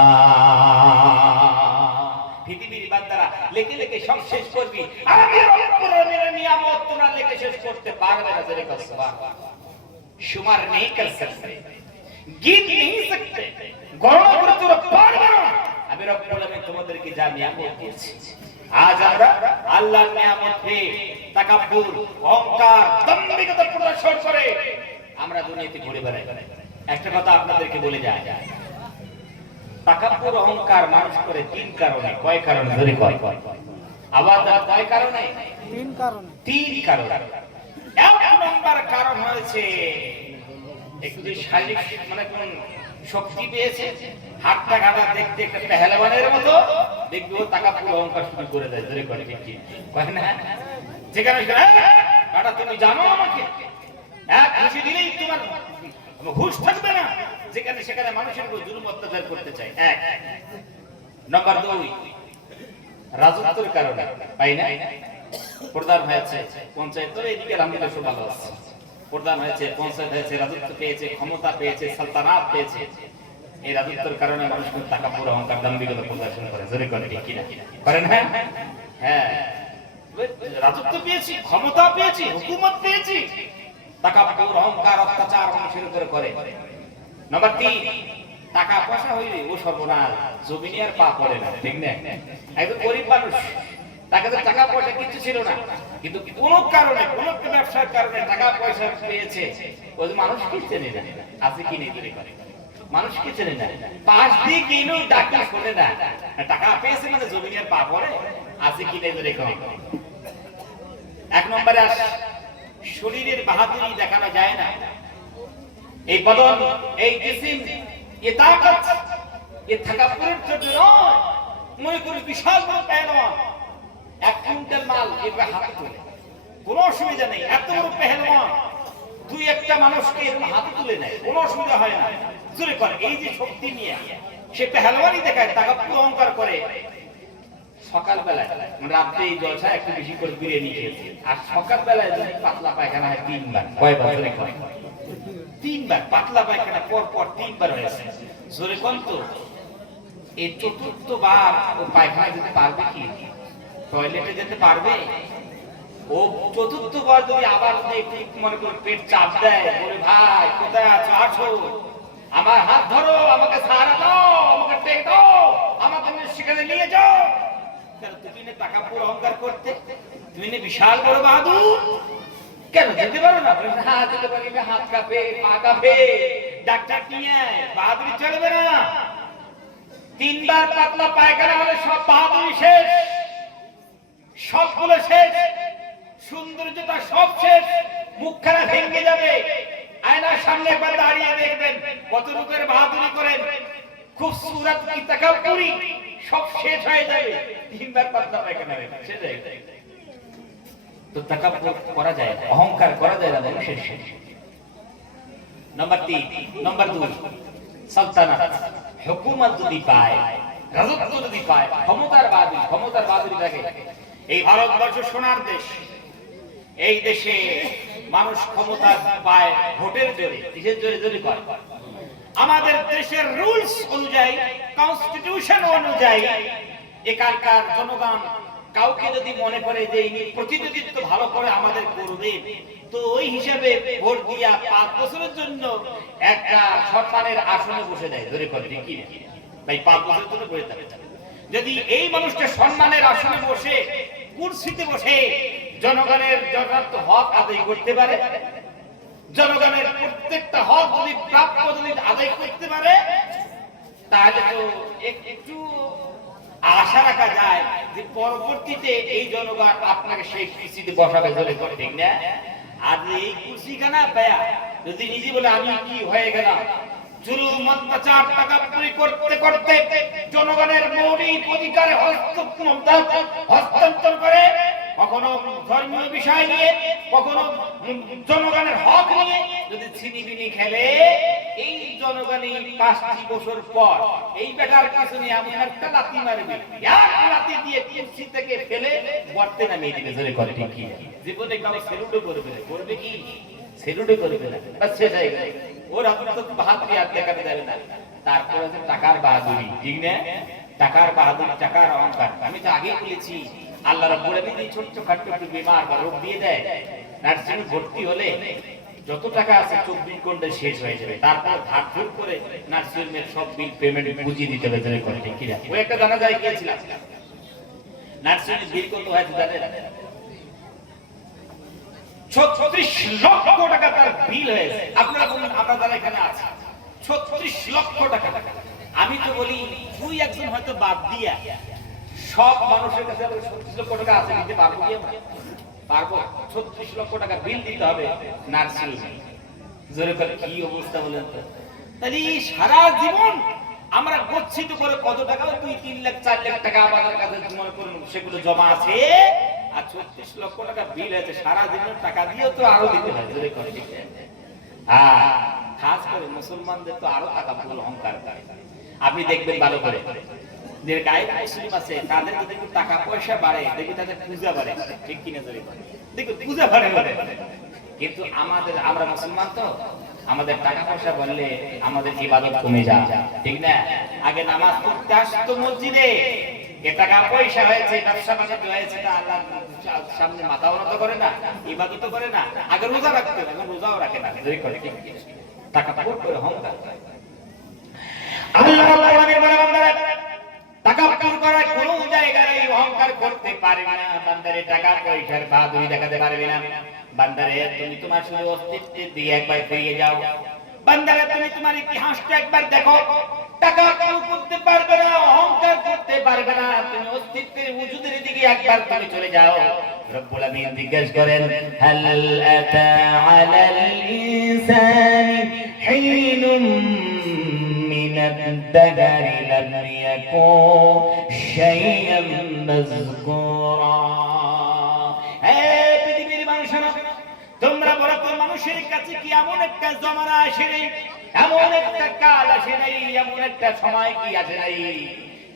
পৃথিবীর বান্দারা লেখে লেখে সব শেষ করবি, আমি রব্বুল আমিনের নিয়ামত তোমরা লেখে শেষ করতে পারবে না। জোরে কর সুবহানাল্লাহ। शुमार नहीं कर सकते, गिन नहीं सकते, গণনা করে তোমরা পারবে না। আমি রব্বুল আমিন তোমাদেরকে যা নিয়ামত দিয়েছি, আজ আমরা আল্লাহর নিয়ামত পেয়ে তাকাব্বুর, অহংকার, দাম্ভিকতা প্রদর্শন করে আমরা দুনিয়াতে ঘুরে বেড়াই। একটা কথা আপনাদেরকে বলে যায়, তাকাব্বুর অহংকার মানুষ করে তিন কারণে। কয় কারণে? ধরে কয় আবার কয় কারণে? তিন কারণে। এক নম্বর কারণ হয়েছে একটু শারীরিক মানে কোন শক্তি পেয়েছে, হাতটা ঘাটা দেখতে একটা পেহলওয়ানের মতো, দেখবি ও তাকাব্বুর অহংকার শুরু করে দেয়। ধরে করে ঠিক কয় না? যেখানে কাটা তুমি জানো আমাকে, এক ঘুষি দিলেই তোমার হুঁশ থাকবে না, যেখানে সেখানে মানুষের উপর জুলুম অত্যাচার করতে চায়। এক নম্বর দুই, রাজত্বের কারণে। পাই না? প্রধান হয়েছে পঞ্চায়েত, এদিকে রামলীলা সব ভালো আছে, প্রধান হয়েছে, পঞ্চায়েত হয়েছে, রাজত্ব পেয়েছে, ক্ষমতা পেয়েছে, সালতানাত পেয়েছে। এই রাজত্বের কারণে মানুষ তাকাব্বুর, অহংকার, দাম্ভিকতা প্রদর্শন করে। জোরে করে ঠিক কিনা? করে না? হ্যাঁ, রাজত্ব পেয়েছি, ক্ষমতা পেয়েছি, হুকুমত পেয়েছি, তাকাব্বুর, অহংকার, অত্যাচার মানুষের উপরে করে। নম্বর তিন, টাকা পয়সা হইলে ও সর্বনাশ, জমিনে আর পা পড়ে না। ঠিক না? একদম গরিব মানুষ, তাকে তো টাকা পয়সা কিছু ছিল না, কিন্তু কোন কারণে, কোন ব্যবসার কারণে টাকা পয়সা পেয়েছে, ওই মানুষ কি চেনে না, আছে কি নেই করে মানুষ কি চেনে না, পাশ দিয়ে গেলেও ডাকি শোনে না। টাকা পেয়েছে মানে জমিনে আর পা পড়ে, আছে কি নেই করে। এক নম্বরে শরীরের বাহাদুরি দেখানো যায় না। এই বদন, এই জিসিম, এই তাকত, এই তাকাব্বুরের জন্য নয়। মনে করি বিশাল বড় পেহলওয়ান, 1 কুইন্টাল মাল এভাবে হাতে তুলে, কোনো অসুবিধা নেই। এত বড় পেহলওয়ান দুই একটা মানুষকে এরকম হাতে তুলে নেয়, কোনো অসুবিধা হয় না। জোরে করে এই যে শক্তি নিয়ে সে পেহলওয়ানই দেখায়, তাকাব্বুর, অহংকার করে। সকালবেলায় রাত্রে এই জলসা একটু বেশি করে বিরিয়ানি খেয়েছে, আর সকালবেলায় যদি পাতলা পায়খানা হয় 3 বার। কয়বার? জোরে করে 3 বার পাতলা পায়খানা পর পর 3 বার হয়েছে। জোরে কোন তো এই চতুর্থ বার ও পায়খানা যেতে পারবে কি? টয়লেটে যেতে পারবে? ও চতুর্থ বার যদি আবার যদি মনে করে পেট চাপ দেয়, বলে ভাই কোথায় আছো, আসো, আমার হাত ধরো, আমাকে সাহারা দাও, আমাকে টেক দাও, আমাকে সেখানে নিয়ে যাও। তুমি না তাকাব্বুর, অহংকার করতে, তুমি না বিশাল বড় বাহাদুর, কেন যেতে পারো না? হ্যাঁ যেতে পারি না, হাত কাঁপে, পা কাঁপে, ডাক্তার নিয়ে বাহাদুরি চলবে না। 3 বার পাতলা পায়খানা হলে সব বাহাদুরি শেষ, সবগুলো শেষ, সৌন্দর্যটা সব শেষ, মুখখানা ভেঙে যাবে। আয়নার সামনে একবার দাঁড়িয়ে দেখবেন কত রূপের বাহাদুরি করেন, খুব সুরত কি তাকাব্বুরি, সব শেষ হয়ে যাবে। 3 বার পাতলা পায়খানা শেষ হয়ে যাবে। তো তাকাব্বুর করা যায় না, অহংকার করা যায় না মানুষের শেষ। নম্বর 3, নম্বর 2, সালতানাত, হুকুমত যদি পায়, রাজত্ব যদি পায়, ক্ষমতার বাহাদুরি থাকে। এই ভারতবর্ষ সোনার দেশ, এই দেশে মানুষ ক্ষমতা পায় ভোটের জোরে, কিসের জোরে? জোরে পায়। আমাদের দেশের রুলস অনুযায়ী, কনস্টিটিউশন অনুযায়ী এখানকার জনগণ কাউকে যদি মনে করে যে ইনি প্রতিনিধিত্ব ভালো করে আমাদের করবে, তো ওই হিসাবে ভোট দিয়া 5 বছরের জন্য একটা সম্মানের আসনে বসে দেয়। ধরে করে কি ভাই 5 বছরের জন্য বসে থাকে। যদি এই মানুষটা সম্মানের আসনে বসে, কুরসিতে বসে জনগণের যথার্থ হক আদায় করতে পারে, জনগণের প্রত্যেকটা হক যদি প্রাপ্য যদি আদায় করতে পারে, তাহলে তো একটু আশা রাখা যায় যে পরবর্তীতে এই জনগণ আপনাকে সেই কুরসিতে বসাবে। ধরে করে ঠিক না? আর এই কুরসিখানা পায়া যদি নিজে বলে আমি কি হয়ে গেলাম, জুলুম অত্যাচার টাকাপুরি করতে করতে জনগণের মৌলিক অধিকারে হস্তান্তর করে, কখনো ধর্মীয় বিষয় নিয়ে, কখনো জনগণের হক নিয়ে যদি ছিনিবিনি খেলে, এই জনগণই 5টি বছর পর এই বেটার পিছনে আমি একটা লাথি মারবে, এক লাথি দিয়ে কুর্সি থেকে ফেলে গর্তে নামিয়ে দিবে। জোরে করে ঠিক কি? জীবনে কারো সেলুটও করবে না, করবে কি? সেলুটও করবে না, বাস শেষ হয়ে গেল। ওর আপনার তো বাহাদুরি আর দেখাতে যাবে না। তারপর আছে টাকার বাহাদুরি, ঠিক না? টাকার বাহাদুরি, টাকার অহংকার। আমি তো আগেই বলেছি, আল্লাহ রাব্বুল আলামিন এই ছোট্ট খাট্ট একটু বিমার বা রোগ দিয়ে দেয়, নার্সিং ভর্তি হলে যত টাকা আছে 24 ঘন্টায় শেষ হয়ে যাবে। তারপর ধার ধর করে নার্সিং এর সব বিল পেমেন্ট বুঝিয়ে দিতে হবে। জোরে করে ঠিক কি না? ওই একটা জানা যায় গিয়েছিলাম, নার্সিং এর বিল কত হয়েছে জানেন? 36 লক্ষ টাকা তার বিল হয়েছে। আপনারা বলুন, আপনারা যারা এখানে আছে, 36 লক্ষ টাকা। আমি তো বলি তুই একজন হয়তো বাদ দিয়া সব মানুষের কাছে 36 লক্ষ টাকা আছে, দিতে পারবো কি আমরা? পারবো? 36 লক্ষ টাকা বিল দিতে হবে নার্সিং। জোরে করে কি অবস্থা বলেন তো? তাহলে সারা জীবন আমরা গচ্ছিত করে কত টাকা, 2-3 লাখ 4 লাখ টাকা আমাদের কাছে মনে করুন সেগুলো জমা আছে, আর 36 লক্ষ টাকা বিল হয়েছে। সারা দিনের টাকা দিয়েও তো আরো দিতে হয়। জোরে করে ঠিক আছে? খাস করে মুসলমানদের তো আরো টাকা পুরো অহংকার করে। আপনি দেখবেন ভালো করে, যে গায়ে মুসলিম আছে তাদের যদি একটু টাকা পয়সা বাড়ে, দেখি তাদের পূজা বাড়ে, ঠিক কিনা? জোরে করে দেখো, পূজা বাড়ে। কিন্তু আমরা মুসলমান তো, আমাদের টাকা পয়সা বললে আমাদের ইবাদত কমে যায়, ঠিক না? আগে নামাজ পড়তে আসতো মসজিদে, এ টাকা পয়সা হয়েছে, ব্যবসা বাণিজ্য হয়েছে, তা আল্লাহর সামনে মাথা উন্নত করে না, ইবাদত করে না। আগে রোজা রাখতে, এখন রোজাও রাখে না। জোরে করে ঠিক কি? টাকা পয়সা করে অহংকার। আল্লাহ রাব্বুল আলামিন বলে, বান্দারা টাকা পুর করার কোন জায়গায় অহংকার করতে পারে না। বান্দারে টাকা পয়সার বাহাদুরি দেখাতে পারবে না। বান্দারে তুমি তোমার শুধু অস্তিত্বের দিকে একবার ফিরে যাও। বান্দারে তুমি তোমার ইতিহাসটা একবার দেখো। টাকা পুর করতে পারবে না, অহংকার করতে পারবে না, তুমি অস্তিত্বের ওজুদের দিকে একবার তুমি চলে যাও। রব্বুল আমিন জিজ্ঞেস করেন, হাল আতা আলাল ইনসানি হিনুম মিনাদ দাহরি লাম ইয়াকুন শাইআন মাযকুরা। হে পৃথিবীর মানুষেরা, তোমরা বলো তো মানুষের কাছে কি এমন একটা জমানা আসে নাই, এমন একটা কাল আসে নাই, এমন একটা সময় কি আসে নাই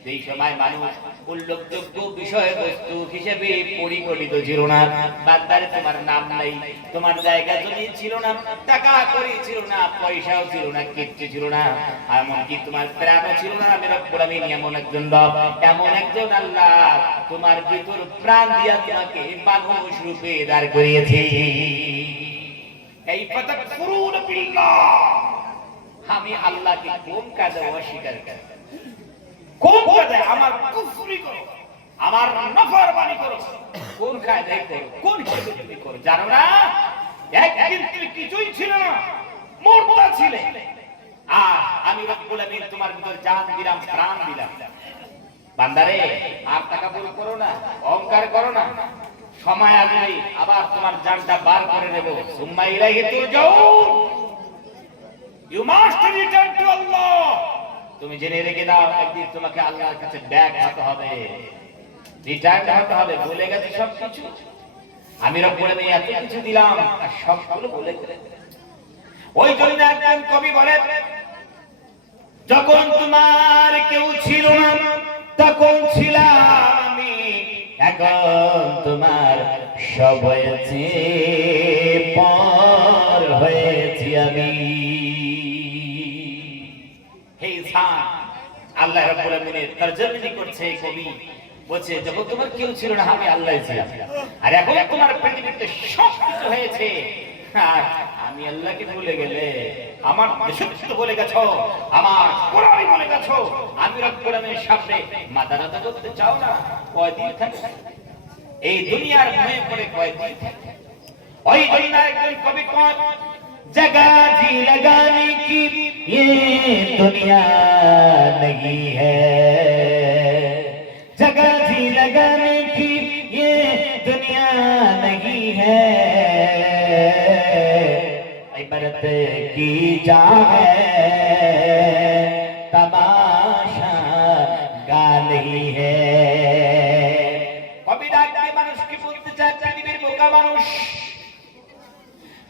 যেই সময় মানুষ উল্লেখযোগ্য বিষয়বস্তু হিসেবে পরিগণিত ছিল না। বান্দারে তোমার নাম নাই, তোমার জায়গা জমি ছিল না, টাকা কড়ি ছিল না, পয়সাও ছিল না, কিচ্ছু ছিল না, এমনকি তোমার প্রাণও ছিল না। আমি রব্বুল আমিন এমন একজন রব, এমন একজন আল্লাহ, তোমার ভিতর প্রাণ দিয়া তোমাকে মানুষ রূপে দাঁড় করিয়েছি। এই ফাতাকফুরুন বিল্লাহ, আমি আল্লাহকে কোন কাজে অস্বীকার করি, কোন কাজে আমার কুফরি করো, আমার নাফরমানি করো, কোন কাজে করো, কোন কাজে তুমি করো জানো না? একদিন তুমি কিছুই ছিল না, মুর্দা ছিলে, আর আমি রব্বুল আমিন তোমার ভিতর জান দিলাম, প্রাণ দিলাম। বান্দারে আর টাকা পুরো করো না, অহংকার করো না, সময় আসলেই আবার তোমার জানটা বার করে নেব। সুম্মা ইলাইহি তুরজাউন, ইউ মাস্ট রিটার্ন টু আল্লাহ। তুমি জেনে রেখে দাও, একদিন তোমাকে আল্লাহর কাছে ব্যাক হতে হবে, রিটার্ন হতে হবে। বলে গেছে সবকিছু, আমি রব্বুল আমিন এত কিছু দিলাম আর সবগুলো বলে গেলে। ওই জন্য একজন কবি বলে, যখন তোমার কেউ ছিল না তখন ছিলাম আমি, এখন তোমার সব হয়েছে, পর হয়েছি আমি। হে ইনসান, আল্লাহ রাব্বুল আমিনের তরজমা করছে কবি, বলছে যখন তোমার কেউ ছিল না আমি আল্লাহ ছিলাম, আর এখন তোমার পৃথিবীতে সব কিছু হয়েছে, আর আমি আল্লাহকে ভুলে গেলে, আমার দেশত্ব বলে গেছো, আমার কোরআন বলে গেছো, আমি রব্বুল আমিনের সামনে মাথা নত করতে চাও না? কয়দিন থাকবে এই দুনিয়ার মনে পড়ে, কয়দিন থাকবে? ওই জন্য একজন কবি কয়, जगह जी लगाने की ये दुनिया नहीं है, जगह जी लगाने की ये दुनिया नहीं है, इबारत की जाए तमाशा गा नहीं है। কবি ডাক দিয়ে মানুষকে বলতে চায়, পৃথিবীর বোকা মানুষ,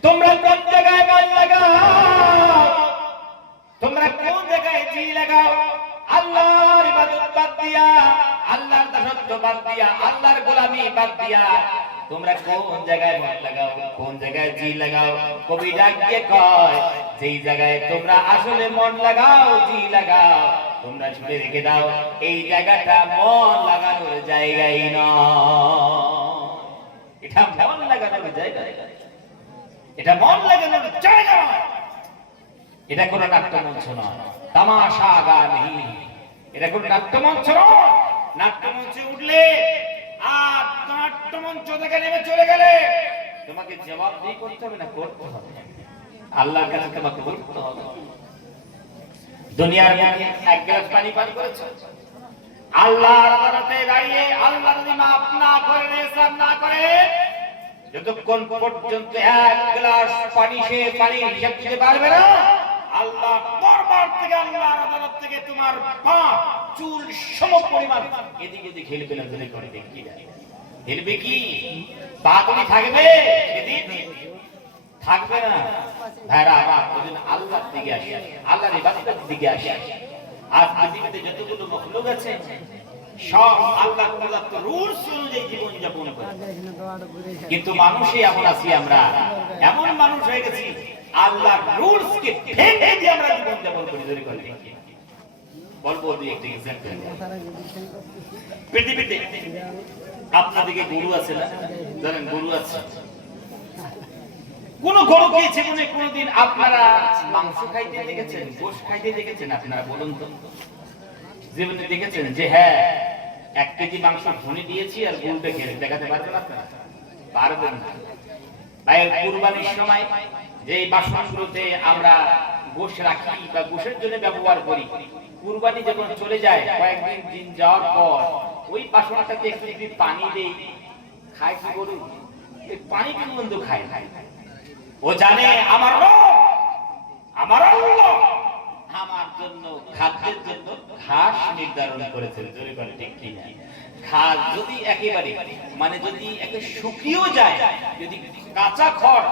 তোমরা কোন জায়গায় মন লাগাও, তোমরা কোন জায়গায় জি লাগাও, আল্লাহর ইবাদত বাদ দিয়া, আল্লাহর দাসত্ব বাদ দিয়া, আল্লাহর গোলামি বাদ দিয়া তোমরা কোন জায়গায় মন লাগাও, কোন জায়গায় জি লাগাও? কবি ডাক দিয়ে কয়, যেই জায়গায় তোমরা আসলে মন লাগাও, জি লাগাও, তোমরা ছুড়ে রেখে দাও, এই জায়গাটা মন লাগানোর জায়গাই নয়। এটা মন লাগানোর জায়গা, এটা মন লাগানোর জায়গা নয়। এটা কোনো নাট্যমঞ্চ নয়, তামাশা গা নেই। এটা কোনো নাট্যমঞ্চ নয়। নাট্যমঞ্চে উঠলে আর নাট্যমঞ্চ থেকে নেমে চলে গেলে তোমাকে জবাবদিহি করতে হবে না, করতে হবে আল্লাহর কাছে, তোমাকে করতে হবে। দুনিয়ার মধ্যে এক গ্লাস পানি পান করেছো, আল্লাহর আদালতে দাঁড়িয়ে আল্লাহ যদি মাফ না করে, ইহসান না করে, যতক্ষণ পর্যন্ত এক গ্লাস পানি সে পানির হিসাব দিতে পারবে না, আল্লাহ দরবার থেকে, আল্লাহর আদালত থেকে তোমার পা চুল সম পরিমাণ এদিকে এদিকে হেলবে না। ধরে করে দেখি হেলবে কি? পা তুমি থাকবে, সেদিন থাকবে না। ভাইরা আমার, ওদিন আল্লাহর দিকে আসে, আল্লাহর ইবাদতের দিকে আসে। আজ পৃথিবীতে যতগুলো মখলুক আছে সব আল্লাহর প্রদত্ত রুলস অনুযায়ী জীবন যাপন করে, কিন্তু মানুষই এমন আছি, আমরা এমন মানুষ হয়ে গেছি আল্লাহর রুলস কে ভেঙে দিয়ে আমরা জীবন যাপন করি। ধরে করে দেখি বলবো দুই একটা এক্সাম্পল। পৃথিবীতে আপনাদেরকে গরু আছে না? জানেন গরু আছে? কোন গরুকে জীবনে কোনদিন আপনারা মাংস খাইতে দেখেছেন, গোশত খাইতে দেখেছেন? আপনারা বলুন তো, জীবনে দেখেছেন যে হ্যাঁ 1 কেজি মাংস ভুনে দিয়েছি আর গরুটা খেয়ে দেখাতে পারবেন আপনারা? পারবেন না। তাই কুরবানির সময় যে বাসনগুলোতে আমরা গোশত রাখি বা গোশতের জন্য ব্যবহার করি, কুরবানি যখন চলে যায় কয়েকদিন দিন যাওয়ার পর ওই বাসনটাতে একটু যদি পানি দেই, খায় কি গরু? এই পানি কিন্তু খায়। ও জানে আমার রব, আমার আল্লাহ আমার জন্য খাদ্যের জন্য ঘাস নির্ধারণ করেছেন। জোরে বলে ঠিক কি না? ঘাস যদি একেবারে মানে যদি একে শুকিয়েও যায়, যদি কাঁচা খড়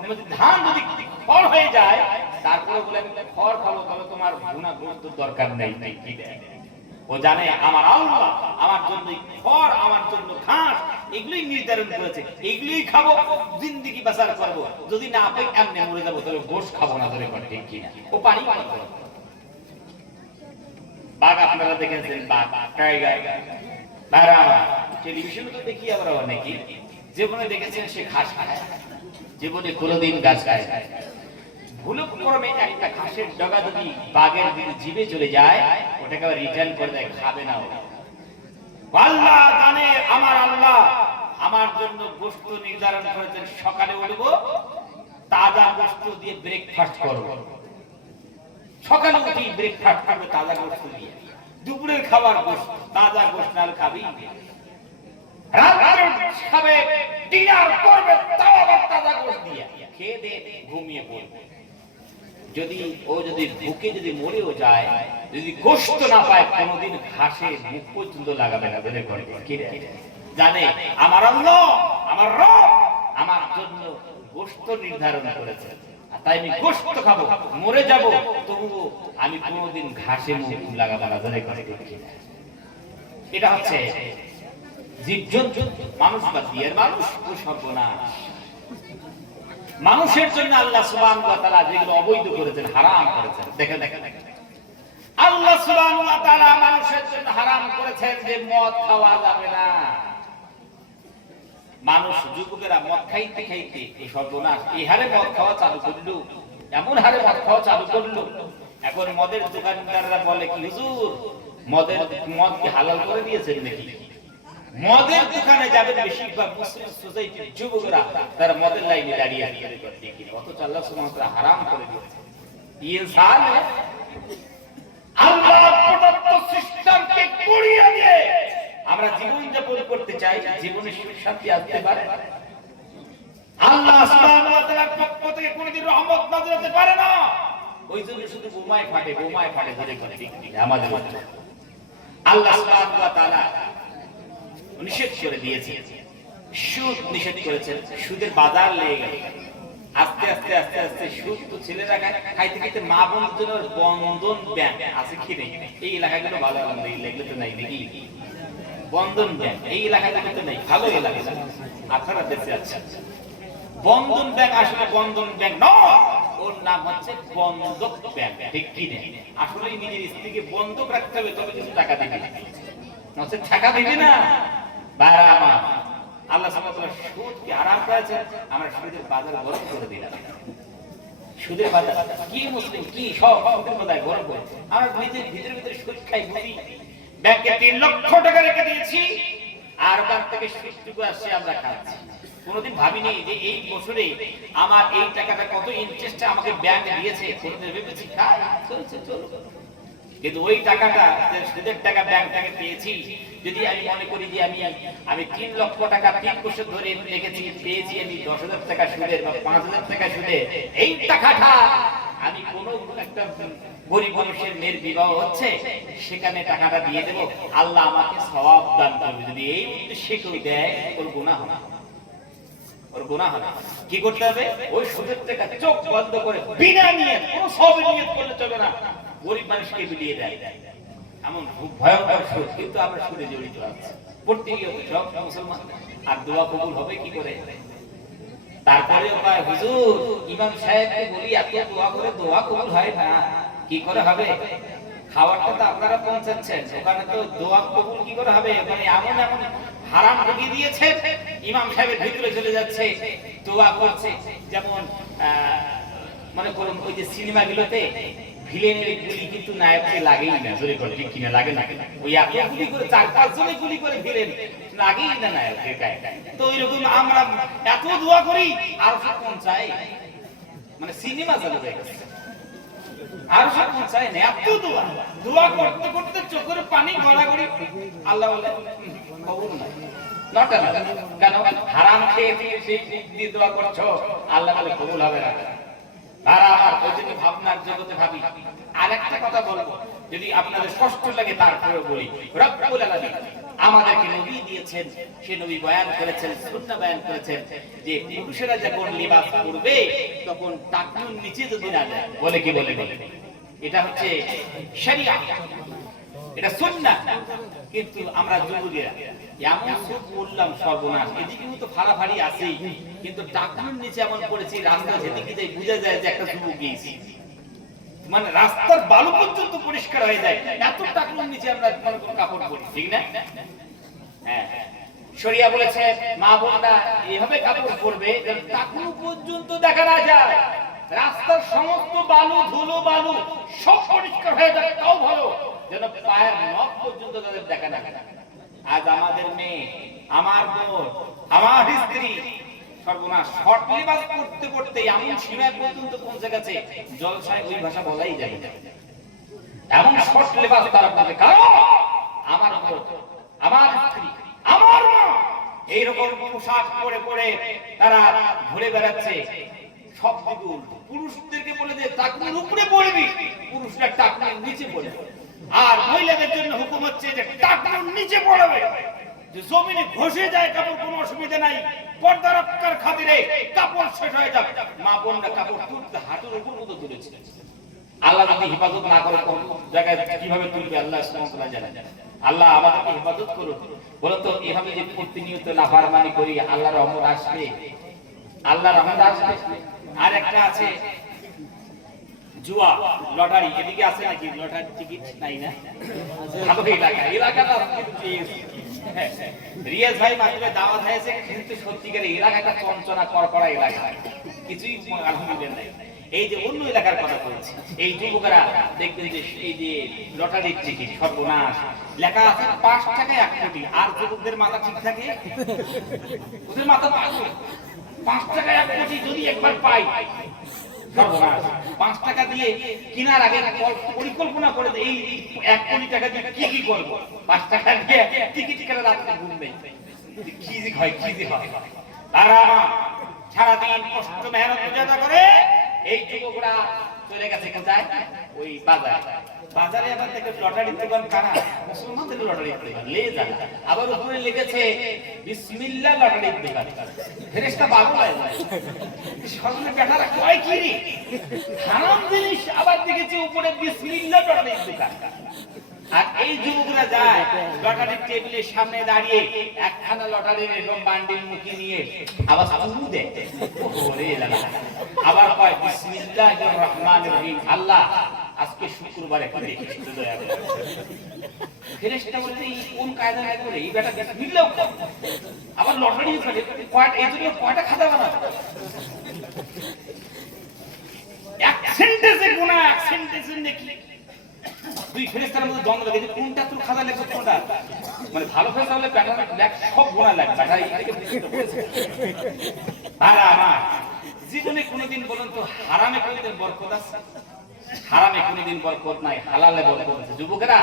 মানে ধান যদি খড় হয়ে যায়, তারপরে বলে আমি খড় খাবো, তাহলে তোমার ভুনা গোশত দরকার নেই। কি ও জানে আমার আল্লাহ আমার জন্য খড়, আমার জন্য ঘাস এগুলোই নির্ধারণ করেছে, এগুলোই খাবো, জিন্দেগি বাঁচার করবো। যদি না পাই এমনি মরে যাবো, তাহলে গোশত খাবো না। ধরে করে ঠিক কিনা? ও পানি খাবো। বাঘ আপনারা দেখেছেন, বাঘ টাইগার টেলিভিশনে তো দেখি আমরা অনেকে, জীবনে দেখেছেন সে ঘাস খায়, জীবনে কোনোদিন ঘাস খায়। ভুলক্রমে একটা ঘাসের ডগা যদি বাঘের জিভে চলে যায়, ওটাকে আবার রিটার্ন করে দেয়, খাবে না। আল্লাহ জানে আমার আল্লাহ আমার জন্য গোশত নির্ধারণ করেছেন, সকালে উঠব তাজা গোশত দিয়ে ব্রেকফাস্ট করব। সকালে উঠি ব্রেকফাস্ট করবে তাজা গোশত দিয়ে, দুপুরের খাবার গোশত, তাজা গোশত না খাবি, রাতে খাবে ডিনার করবে তাও আবার তাজা গোশত দিয়ে, খেয়ে দিয়ে ঘুমিয়ে পড়বে। যদি ও যদি ভুকে যদি মরেও যায়, যদি গোশত না পায়, কোনোদিন ঘাসে মুখ পর্যন্ত লাগাবে না। বলে করে কি জানে আমার আল্লাহ আমার রব আমার জন্য গোশত নির্ধারণ করেছে, তাই আমি গোশত খাবো, মরে যাব তবুও আমি কোনোদিন ঘাসে মুখ লাগাবো না। বলে করে কি এটা হচ্ছে জীবজন্তু, মানুষ বা দিয়ের মানুষ ও সর্বনাশ। মানুষের জন্য আল্লাহ সুবহানাহু ওয়া তাআলা যেগুলো অবৈধ করেছেন, হারাম করেছেন, দেখেন আল্লাহ সুবহানাহু ওয়া তাআলা মানুষের জন্য হারাম করেছেন যে মদ খাওয়া যাবে না। মানুষ যুবকেরা মদ খাইতে খাইতে এই সর্বনাশ, এই হারে মদ খাওয়া চালু করলো, এমন হারে মদ খাওয়া চালু করলো, এখন মদের দোকানদাররা বলে কি হুজুর মদ কি হালাল করে দিয়েছেন নাকি? মদের দোকানে যাবেন বেশিরভাগ মুসলিম সোসাইটির যুবকরা, তারা মদের লাইনে দাঁড়িয়ে দেখি, অথচ আল্লাহ সুবহানাহু ওয়া তাআলা হারাম করে দিয়েছে। ইনসান আল্লাহ প্রদত্ত সিস্টেমকে গুড়িয়ে দিয়ে আমরা জীবন যাপন করতে চাই, জীবনে সুখ শান্তি আসতে পারে। আল্লাহ সুবহানাহু ওয়া তাআলার পক্ষ থেকে কোনদিন রহমত নাযিল ওই জন্য শুধু বোমায় ফাটে ধরে করে আমাদের মধ্যে। আল্লাহ সুবহানাহু ওয়া তাআলা নিষেধ করে দিয়েছে, সুদ নিষেধ করেছেন, সুদের বাজার লেগে গেল। আস্তে আস্তে আস্তে আস্তে সুদ তো ছেলেরা খাইতে খাইতে মা বোনদের বন্ধন ব্যাংক আছে কি নেই? এই এলাকাগুলো ভালো আলাদা, এই এলাকাগুলো তো নাই নাকি? বন্ধন ব্যাংক এই এলাকাগুলো তো নেই, ভালো এলাকা আপনারা বেঁচে আছেন। বন্ধন ব্যাংক আসলে বন্ধন ব্যাংক নয়, ওর নাম হচ্ছে বন্ধক ব্যাংক, ঠিক কি নেই? আসলে নিজের স্ত্রীকে বন্ধক রাখতে হবে, তবে কিছু টাকা দিবে, নচে টাকা দিবে না। বাইরে আমার আল্লাহ সুবহানাহু ওয়া তাআলা সুদকে হারাম করেছেন, আমরা সুদের বাজার গরম করে দিলাম। সুদের বাজার কি মুসলিম কি সব সুদের বাজার গরম করে আমরা নিজের ভিতরে সুদ খাই বুঝি। ব্যাংকে 3 লক্ষ টাকা রেখে দিয়েছি, আর ওখান থেকে সুদটুকু আসছে আমরা খাচ্ছি। কোনোদিন ভাবিনি যে এই বছরে আমার এই টাকাটা কত ইন্টারেস্টে আমাকে ব্যাংক দিয়েছে, কোনোদিন ভেবেছি খাই চলছে চলো। কিন্তু ওই টাকাটা সুদের টাকা ব্যাংক থেকে পেয়েছি, যদি আমি মনে করি যে আমি 3 লক্ষ টাকা 3 বছর ধরে রেখেছি, পেয়েছি আমি 10,000 টাকা সুদের বা 5,000 টাকা সুদে, এই টাকাটা আমি কোনো একটা গরিব মানুষের মেয়ের বিবাহ হচ্ছে সেখানে টাকাটা দিয়ে দেব, আল্লাহ আমাকে সওয়াব দান করবে। যদি এই উদ্দেশ্যে কেউ দেয়, ওর গুনাহ হবে, ওর গুনাহ হবে। কি করতে হবে? ওই সুদের টাকা চোখ বন্ধ করে বিনা নিয়ত, কোনো সওয়াবের নিয়ত করলে চলে না, গরিব মানুষকে বিলিয়ে দেয়। এমন খুব ভয়ঙ্কর সুদ, কিন্তু আমরা সুদে জড়িত আছি প্রত্যেকীয় সব মুসলমান। আর দোয়া কবুল হবে কি করে? তারপরেও কয় হুজুর ইমাম সাহেবকে বলি এত দোয়া করে দোয়া কবুল হয় না, কি করে হবে? খাবারটা তো আপনারা পৌঁছাচ্ছেন, ওখানে তো দোয়া কবুল কি করে হবে? মানে এমন এমন হারাম ঢুকিয়ে দিয়েছে, ইমাম সাহেবের ভিতরে চলে যাচ্ছে, দোয়া করছে। যেমন মনে করুন ওই যে সিনেমাগুলোতে ভিলেনের গুলি কিন্তু নায়ককে লাগেই না, জোরে করে ঠিক কিনা? লাগে না, ওই এত গুলি করে 4-5 জনে গুলি করে ভিলেন লাগেই না নায়কের গায়ে। তো ওইরকম আমরা এত দোয়া করি, আর সব কোন চাই, মানে সিনেমা চালু হয়ে গেছে, আর সব কোন চাই না, এত দোয়া দোয়া করতে করতে চোখের পানি গড়াগড়ি। আল্লাহ বলে কবুল নাই, নটা না কেন? হারাম খেয়ে দিয়ে দোয়া করছো, আল্লাহ বলে কবুল হবে না। আর ওই জন্য ভাবনার জগতে ভাবি। আরেকটা কথা বলবো, যদি আপনাদের কষ্ট লাগে তারপরেও বলি, রব্বুল আলামিন আমাদেরকে নবী দিয়েছেন, সে নবী বয়ান করেছেন, সুন্নাহ বয়ান করেছেন যে পুরুষেরা যখন লিবাস পরবে তখন টাকনুর নিচে যদি না যায়, বলে কি বলে? এটা হচ্ছে শরিয়াত, এটা সুন্নাহ। কিন্তু আমরা যুবকেরা এমন সুদ বললাম সর্বনাশ, এদিকেও তো ফাড়াফাড়ি আছেই, কিন্তু টাকনুর নিচে এমন পড়েছি রাস্তা যেদিকে যাই বোঝা যায় যে একটা যুবক গিয়েছি, মানে রাস্তার বালু পর্যন্ত পরিষ্কার হয়ে যায়, এত টাকনুর নিচে আমরা কাপড় পরি, ঠিক না? হ্যাঁ, শরিয়া বলেছে মা বোনরা এভাবে কাপড় পরবে যেন টাকনু পর্যন্ত দেখা না যায়, রাস্তার সমস্ত বালু ধুলো বালু সব পরিষ্কার হয়ে যায়, তাও ভালো যেন পায়ের নখ পর্যন্ত তাদের দেখা না যায়। আজ আমাদের মেয়ে, আমার বোন, আমার স্ত্রী সর্বনাশ শর্ট লিবাস করতে করতে এমন সীমা পর্যন্ত পৌঁছে গেছে, জলসায় ওই ভাষা বলাই যায় না, এমন শর্ট লিবাস তারা পরে। কারণ আমার বোন, আমার স্ত্রী, আমার মা এইরকম পোশাক পরে পরে তারা ঘুরে বেড়াচ্ছে। সব দিকে পুরুষদেরকে বলে যে টাকনুর উপরে পড়বি, পুরুষরা টাকনুর নিচে পড়বে। আর মহিলাদের জন্য হুকুম হচ্ছে যে টাকনুর নিচে পড়বে, যে জমিনে ঘষে যায় কাপড়, কোনো অসুবিধা নাই, পর্দা রক্ষার খাতিরে কাপড় শেষ হয়ে যাবে। মা বোনরা কাপড় তুলতে হাঁটুর উপর মতো তুলেছে। আল্লাহ যদি হেফাজত না করে কোন জায়গায় কিভাবে তুলবে আল্লাহ সুবহানাহু ওয়া তাআলা জানেন। আল্লাহ আমাদেরকে হেফাজত করুন। বলুন তো এভাবে যে প্রতিনিয়ত নাফরমানি করি, আল্লাহর রহমত আসবে? আল্লাহর রহমত আসবে? আর একটা আছে জুয়া, লটারি, এদিকে আছে নাকি? লটারি টিকিট নাই না? ভালো এলাকাটা রিয়াজ ভাই মাঝে দাওয়াত হয়েছে, কিন্তু সত্যিকার এলাকাটা চঞ্চনা করকড়া এলাকা, কিছুই আলহামদুলিল্লাহ নাই। এই যে অন্য এলাকার কথা বলছি, এই যুবকেরা দেখবেন যে এই যে লটারির টিকিট সর্বনাশ লেখা আছে 5 টাকায় 1 কোটি, আর যুবকদের মাথা ঠিক থাকে, ওদের মাথা পাগল। 5 টাকায় 1 কোটি যদি একবার পাই, সর্বনাশ। 5 টাকা দিয়ে কেনার আগে পরিকল্পনা করে এই 1 কোটি টাকা দিয়ে কি কি করব। 5 টাকা দিয়ে টিকিট কেনার রাতে ঘুম নেই, কি যে হয় কি যে হয়। তারা সারাদিন কষ্ট মেহনত করে এই যুবকরা চলে গেছে কোথায়? ওই বাজারে আবার দেখে লটারির দোকান কারা? মুসলমানদের লটারির দোকান লে যায়। আবার উপরে লিখেছে বিসমিল্লাহ লটারির দোকান। ফেরেশতা পাগল হয়ে যায়। সজনে বেটারা কয় কি রে? হারাম জিনিস আবার দেখেছে উপরে বিসমিল্লাহ লটারির দোকান। আর এই যুবকরা যায় লটারির টেবিলের সামনে দাঁড়িয়ে একখানা লটারির এরকম বান্ডিল মুখে নিয়ে আবার শুরু দেয়। ওরে লালা। আবার কয় বিসমিল্লাহির রহমানির রহিম। আল্লাহ আজকে শুক্রবারে কি দেখিস তো দয়া করে। ফেরেশতা বলতে এই কোন কায়দা নাই করে এই বেটা বিসমিল্লাহ আবার লটারি করে কয়টা এই জন্য কয়টা খাতা বানাবে? এক সেন্টেন্সে গুনাহ এক সেন্টেন্সে নেকি। দুই ফেরেশতার মধ্যে দ্বন্দ্ব লাগে যে কোনটা তোর খাতা লেখো কোনটা মানে ভালো ফেরেশতা হলে প্যাটার্ন লেখ সব গোনা লাগে ব্যাটা এটাকে আর আমার জীবনে কোনোদিন বলুন তো হারামে কোনোদিন বরকত আছে? হারামে কোনোদিন বরকত নাই, হালালে বরকত আছে। যুবকেরা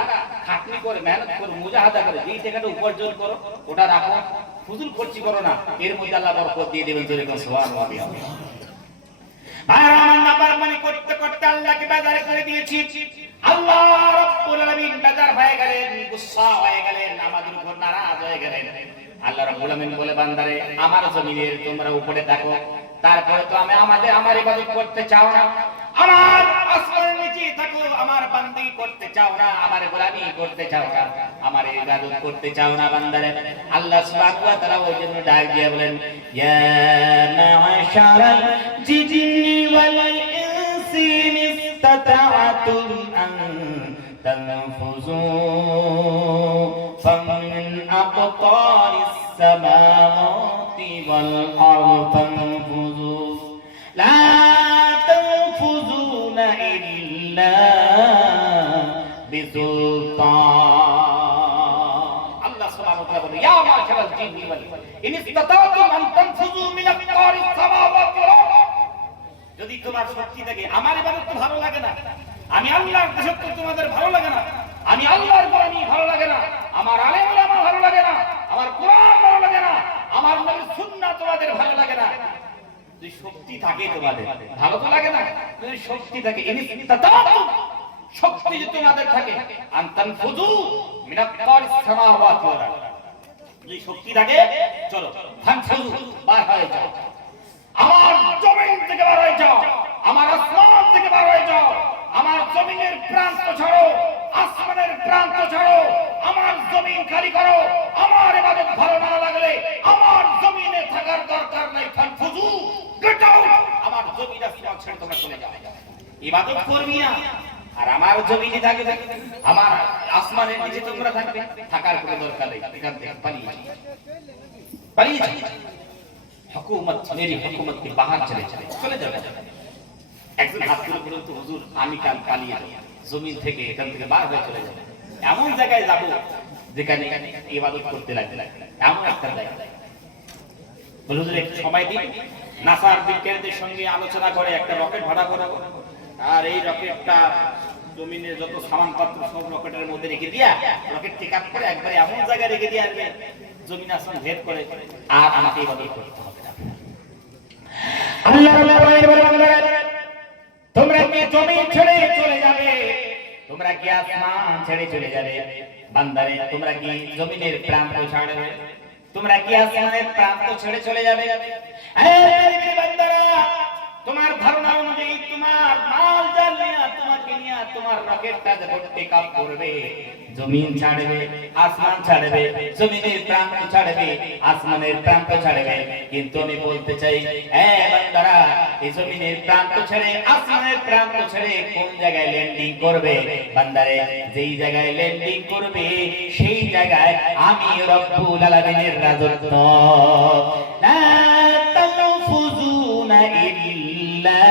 খাটনি করে মেহনত করে মুজাহাদা করে যেই টাকাটা উপার্জন করো ওটা রাখো, ফুজুল খরচি করো না, এর মধ্যে আল্লাহ বরকত দিয়ে দেবেন। জোরে কোন সুবহানাল্লাহ। ভাইরা আমার নাফরমানি করতে করতে আল্লাহকে বাজারে করে দিয়েছি। আল্লাহ রাব্বুল আলামিন বাজার হয়ে গেলেন, গুসা হয়ে গেলেন, আমাদের উপর নারাজ হয়ে গেলেন। আল্লাহ রাব্বুল আলামিন বলে বান্দারে আমার জমিনের তোমরা উপরে থাকো, তারপরে তো আমার ইবাদত করতে চাও না, আমার আসমানের নিচে থাকো, আমার বান্দি করতে চাও না, আমার গোলামি করতে চাও না, আমার ইবাদত করতে চাও না বান্দারে। আল্লাহ সুবহানাহু ওয়া তাআলা ওই জন্য ডাক দিয়ে বলেন ইয়া মা'শারাল জিন্নি ওয়াল ইনসি ইসতাতা'তুম আন তানফুযু ফামিন আকতারিস সামাওয়াতি ওয়াল আরদি ফানফুযু লা তানফুযুনা ইল্লা বিসুলতান। আল্লাহ সুবহানাহু ওয়া তাআলা বলেন ইয়া মা'শারাল জিন্নি ওয়াল ইনসি ইসতাতা'তুম আন তানফুযু মিন আকতারিস সামাওয়াতি ওয়াল আরদি। যদি তোমার শক্তি থাকে, আমার ইবাদত তো ভালো লাগে না, আমি আল্লাহর দাসত্ব তোমাদের ভালো লাগে না, আমি আল্লাহর গোলামি ভালো লাগে না, আমার আলেম ওলামা ভালো লাগে না, আমার কোরআন ভালো লাগে না, আমার নবীর সুন্নাহ তোমাদের ভালো লাগে না, যদি শক্তি থাকে তোমাদের ভালো তো লাগে না, যদি শক্তি থাকে শক্তি যদি তোমাদের থাকে আনতান ফুজু মিনাত তারিস সামাওয়াতি ওয়াল আরদ, যদি শক্তি থাকে চলো ফানফুজু বার হয়ে যাও, আমার জমিন থেকে বার হয়ে যাও, আমার আসমান থেকে বার হয়ে যাও, আমার জমিনের প্রান্ত ছাড়ো, আসমানের প্রান্ত ছাড়ো, আমার জমিন খালি করো, আমার ইবাদত ভালো না লাগলে আমার জমিনে থাকার দরকার নাই, ফানফুজু গেট আউট, আমার জমিন আসমান ছেড়ে তোমরা চলে যাও, ইবাদত করবি না, আর আমার জমিনে থাকবে, আমার আসমানের নিচে তোমরা থাকবে, থাকার কোনো দরকার নেই, এখান থেকে পালিয়ে যাও। হুকুমত মেরি হুকুমত के बाहर চলে যাবে। একজন হাত তুলে বলুন তো হুজুর আমি কাল পালিয়ে যাব, জমিন থেকে এখান থেকে বার হয়ে চলে যাব, এমন জায়গায় যাব যেখানে ইবাদত করতে লাগবে, এমন একটা জায়গা। বলুন হুজুর একটু সময় দিন, নাসার বিজ্ঞানীদের সঙ্গে আলোচনা করে একটা রকেট ভাড়া করাবো, আর এই রকেটটা জমিনের যত সামানপত্র সব রকেটের মধ্যে রেখে দিয়া রকেট টেক আপ করে একবারে এমন জায়গায় রেখে দিয়ে আসবে জমিন আসমান ভেদ করে, আর আমাকে ইবাদত করতে হবে। আল্লাহ তোমরা কি জমিন ছেড়ে চলে যাবে, তোমরা কি আসমান ছেড়ে চলে যাবে? বান্দারে তোমরা কি জমিনের প্রান্ত ছাড়বে, তোমরা কি আসমানের প্রান্ত ছেড়ে চলে যাবে? বান্দারা তোমার ধারণা অনুযায়ী তোমার মাল জাল নিয়ে তোমাকে নিয়ে তোমার রকেটটা যখন টেক আপ করবে, জমিন ছাড়বে, আসমান ছাড়বে, জমিনের প্রান্ত ছাড়বে, আসমানের প্রান্ত ছাড়বে, কিন্তু আমি বলতে চাই বান্দারা এই জমিনের প্রান্ত ছেড়ে আসমানের প্রান্ত ছেড়ে কোন জায়গায় ল্যান্ডিং করবে? বান্দারে যেই জায়গায় ল্যান্ডিং করবে সেই জায়গায় আমি রব্বুল আলামিনের রাজত্ব, লা তানফুযুনা ইল্লা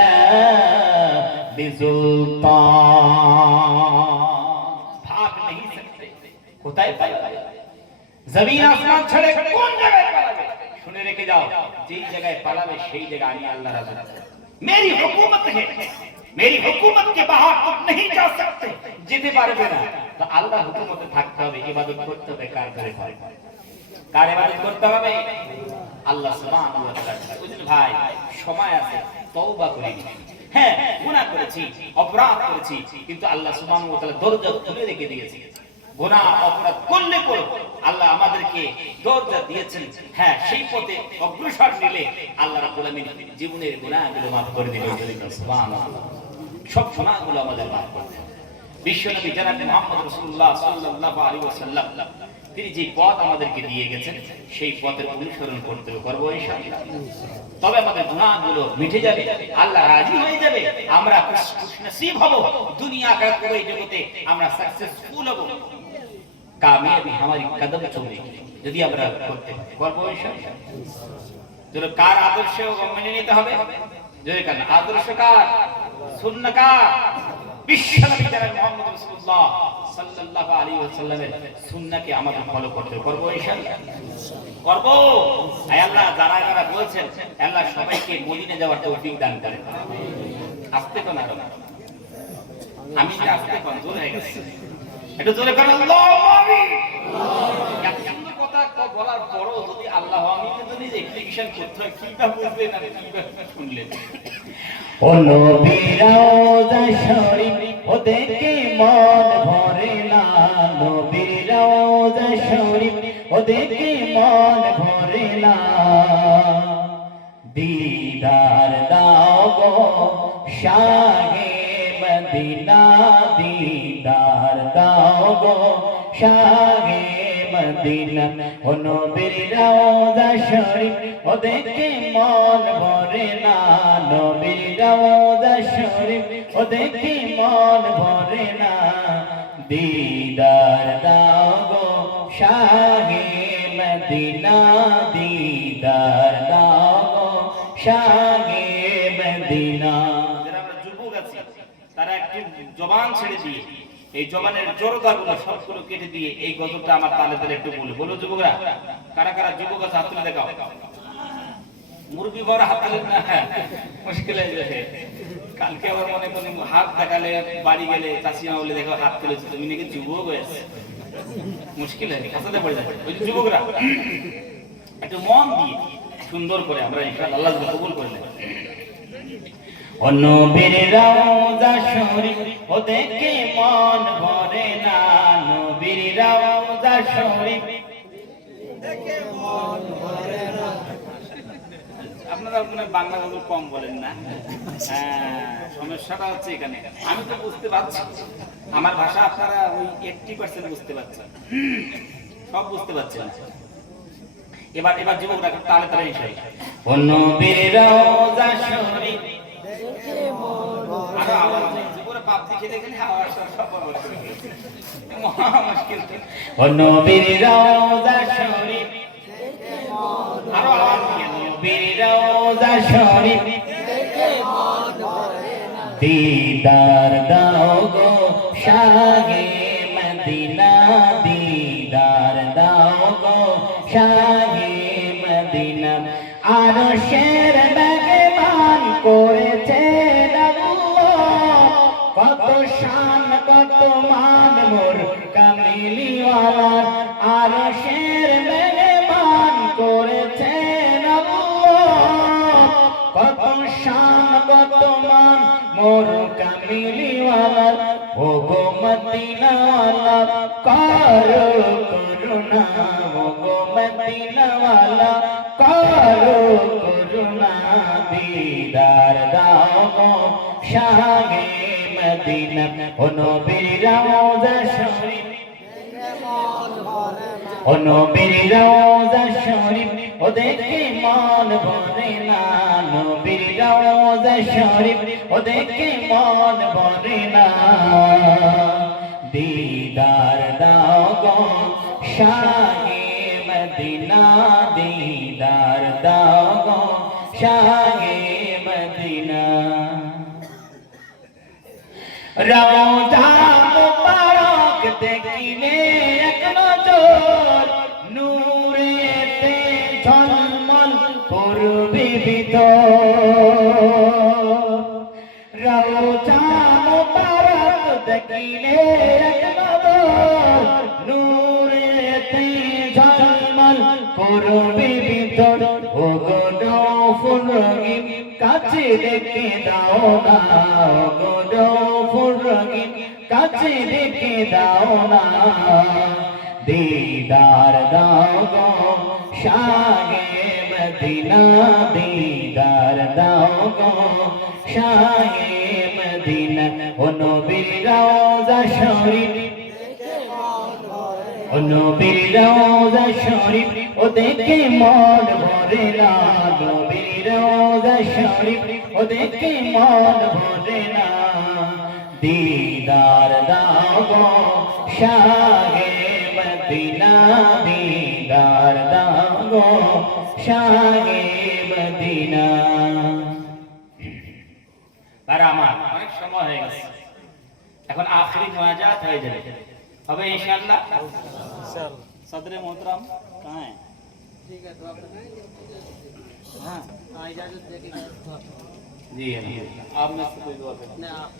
বিসুলতান, ভাগ नहीं सकते। কোথায় পালাবে? জমিন আসমান ছেড়ে কোন জায়গায় পালাবে? শুনে রেখে যাও, যেই জায়গায় পালাবে সেই জায়গা আমি আল্লাহ রাজত্ব, मेरी हुकूमत है, मेरी हुकूमत के बाहर तुम नहीं जा सकते, যেতে পারবে না। তো আল্লাহ হুকুমতে থাকতে হবে, ইবাদত করতে হবে, কার করে হয়? কার ইবাদত করতে হবে? আল্লাহ সুবহানাহু ওয়া তাআলা। বুঝলেন ভাই, সময় আছে, তওবা করে নিন। হ্যাঁ গুনাহ করেছি, অপরাধ করেছি, কিন্তু আল্লাহ সুবহানাহু ওয়া তাআলা দরজা খুলে রেখে দিয়েছে। গুনাহ অপরাধ করলে করো, আল্লাহ আমাদেরকে দরজা দিয়েছেন। হ্যাঁ, সেই পথে অগ্রসর নিলে আল্লাহ রাব্বুল আমিন জীবনের গুনাহগুলো মাফ করে দিবেন। সুবহানাল্লাহ। সব গুনাহগুলো আমাদের মাফ করে দেন। বিশ্বনবী জনাব মুহাম্মদ রাসূলুল্লাহ সাল্লাল্লাহু আলাইহি ওয়াসাল্লাম তিনি যে পথ আমাদেরকে দিয়ে গেছেন সেই পথের অনুসরণ করতে করবো ইনশাআল্লাহ। তবে আমাদের গুনাহগুলো মিটে যাবে, আল্লাহ রাজি হয়ে যাবে, আমরা খুশনসিব হব, দুনিয়া আখিরাত উভয় জগতে আমরা সাকসেসফুল হব। কামিয়াবি हमारी कदम চলেगी যদি আমরা করতে করবো ইনশাআল্লাহ। চলো, কার আদর্শ মেনে নিতে হবে? যদি কার আদর্শ কার, সুন্নাহ কার? বিশ্বনবী জনাব মুহাম্মদ রাসূলুল্লাহ সাল্লাল্লাহু আলাইহি ওয়াসাল্লামের সুন্নাহকে আমাদের ফলো করতে করবো ইনশাআল্লাহ। করব। আয় আল্লাহ, যারা যারা বলছেন আল্লাহ সবাইকে মদিনা যাওয়ার তৌফিক দান করেন। আস্তে কোন আরো আমি যে আস্তে কোন জোরে হয়ে গেছে, একটু জোরে করে আল্লাহু আমিন। এত কথা বলার পরও যদি আল্লাহু আমিন যদি এক্সপ্লেনেশন করতে হয়, কিভাবে বুঝবেন আর কিভাবে শুনলেন? ও নবী রওজা শরীফ ও দেখে মন ভরে না, নবী রওজা শরীফ ও দেখে মন ভরে না, দিদার দাও গো শাহে মদিনা, দিদার দাও গো শাহে মদিনা। ও নবী রওজা শরীফ ও দেখে মন ভরে না, নবী রওজা শরীফ ও দেখে মন ভরে না, দিদার দাও গো শাহে মদিনা, দিদার দাও গো শাহে মদিনা। যারা আমরা যুবক আছি তারা একটু জবান ছেড়ে দিয়ে এই জবানের জড়তাগুলো সবগুলো কেটে দিয়ে এই গজলটা আমার তালে তালে একটু বলে বলো যুবকরা, কারা কারা যুবক আছে হাত তুলে দেখাও। মুরগি বড় হাত তুলে না, মুশকিল হয়ে যাবে। কালকে আবার মনে মনে হাত দেখালে বাড়ি গেলে চাষিমা বলে দেখো হাত তুলেছে, তুমি নাকি যুবক হয়েছে, মুশকিল হয়ে কাছাতে পড়ে যাবে। ওই যুবকরা একটু মন দিয়ে সুন্দর করে আমরা ইনশাআল্লাহ আল্লাহ কবুল করে নেব। ও নবীর রওজা শরীফ ও দেখে মন ভরে না, নবীর রওজা শরীফ দেখে মন ভরে না। আপনারা আপনার বাংলা গজল কম বলেন না, সমস্যাটা হচ্ছে এখানে। আমি তো বুঝতে পারছি আমার ভাষা, আপনারা ওই 80% বুঝতে পারছেন, সব বুঝতে পারছেন। এবার এবার যুবকরা তালে তালে ইনশাআল্লাহ। ও নবীর রওজা শরীফ আরো আওয়াজ নেই, যুবকরা পাপ দিকে দেখেন আওয়াজ সব বড় করে দিয়েছে, মহা মুশকিল। ও নবীর রওজা শরীফ আরো আওয়াজ দিয়ে নবীর রওজা শরীফ দিদার দাও গো শাহে মদিনা, দিদার দাও গো শাহে মদিনা। আরশের মেহমান করেছেন আল্লাহ, কত শান কত মান মোর কামিলিওয়ালার, আরশের মেহমান করেছেন আল্লাহ, কত শান কত মান মোর কামিলিওয়ালার। ও গো মদিনাওয়ালা করো করুণা, ও গো মদিনাওয়ালা করো করুণা, দিদার দাও গো শাহে মদিনা। ও নবীর রওজা শরীফ ও নবীর রওজা শরীফ ও দেখে মন ভরে না, নবীর রওজা শরীফ ও দেখে মন ভরে না, দিদার দাও গো শাহে মদিনা, দিদার দাও গো শাহে মদিনা। রওজা মুবারক দেখিলে এক নজর, নূরেতে ঝলমল করবে ভিতর, রওজা মুবারক দেখিলে এক নজর, নূরেতে ঝলমল করবে ভিতর। ও গো নৌফুল রহিম কাছে কাছে ডেকে দাও না গফুর রহিম কাছে ডেকে দাও না দিদার দাও গো শাহে মদিনা দিদার দাও গো শাহে মদিনা ও নবীর রওজা শরীফ ও নবীর রওজা শরীফ ও দেখে মন ভরে না নবীর রওজা শরীফ ও দেখে মন ভরে না দিদার দাও গো শাহে মদিনা দিদার দাও গো শাহে মদিনা। আর আমার অনেক সময় হয়ে গেছে, এখন আখরি মুনাজাত হয়ে যাবে, হবে ইনশাআল্লাহ। सदर मोहतरम कहाँ है? ठीक है तो हाँ इजाजत दे दी जी आप में से कोई दुआ करें ना आप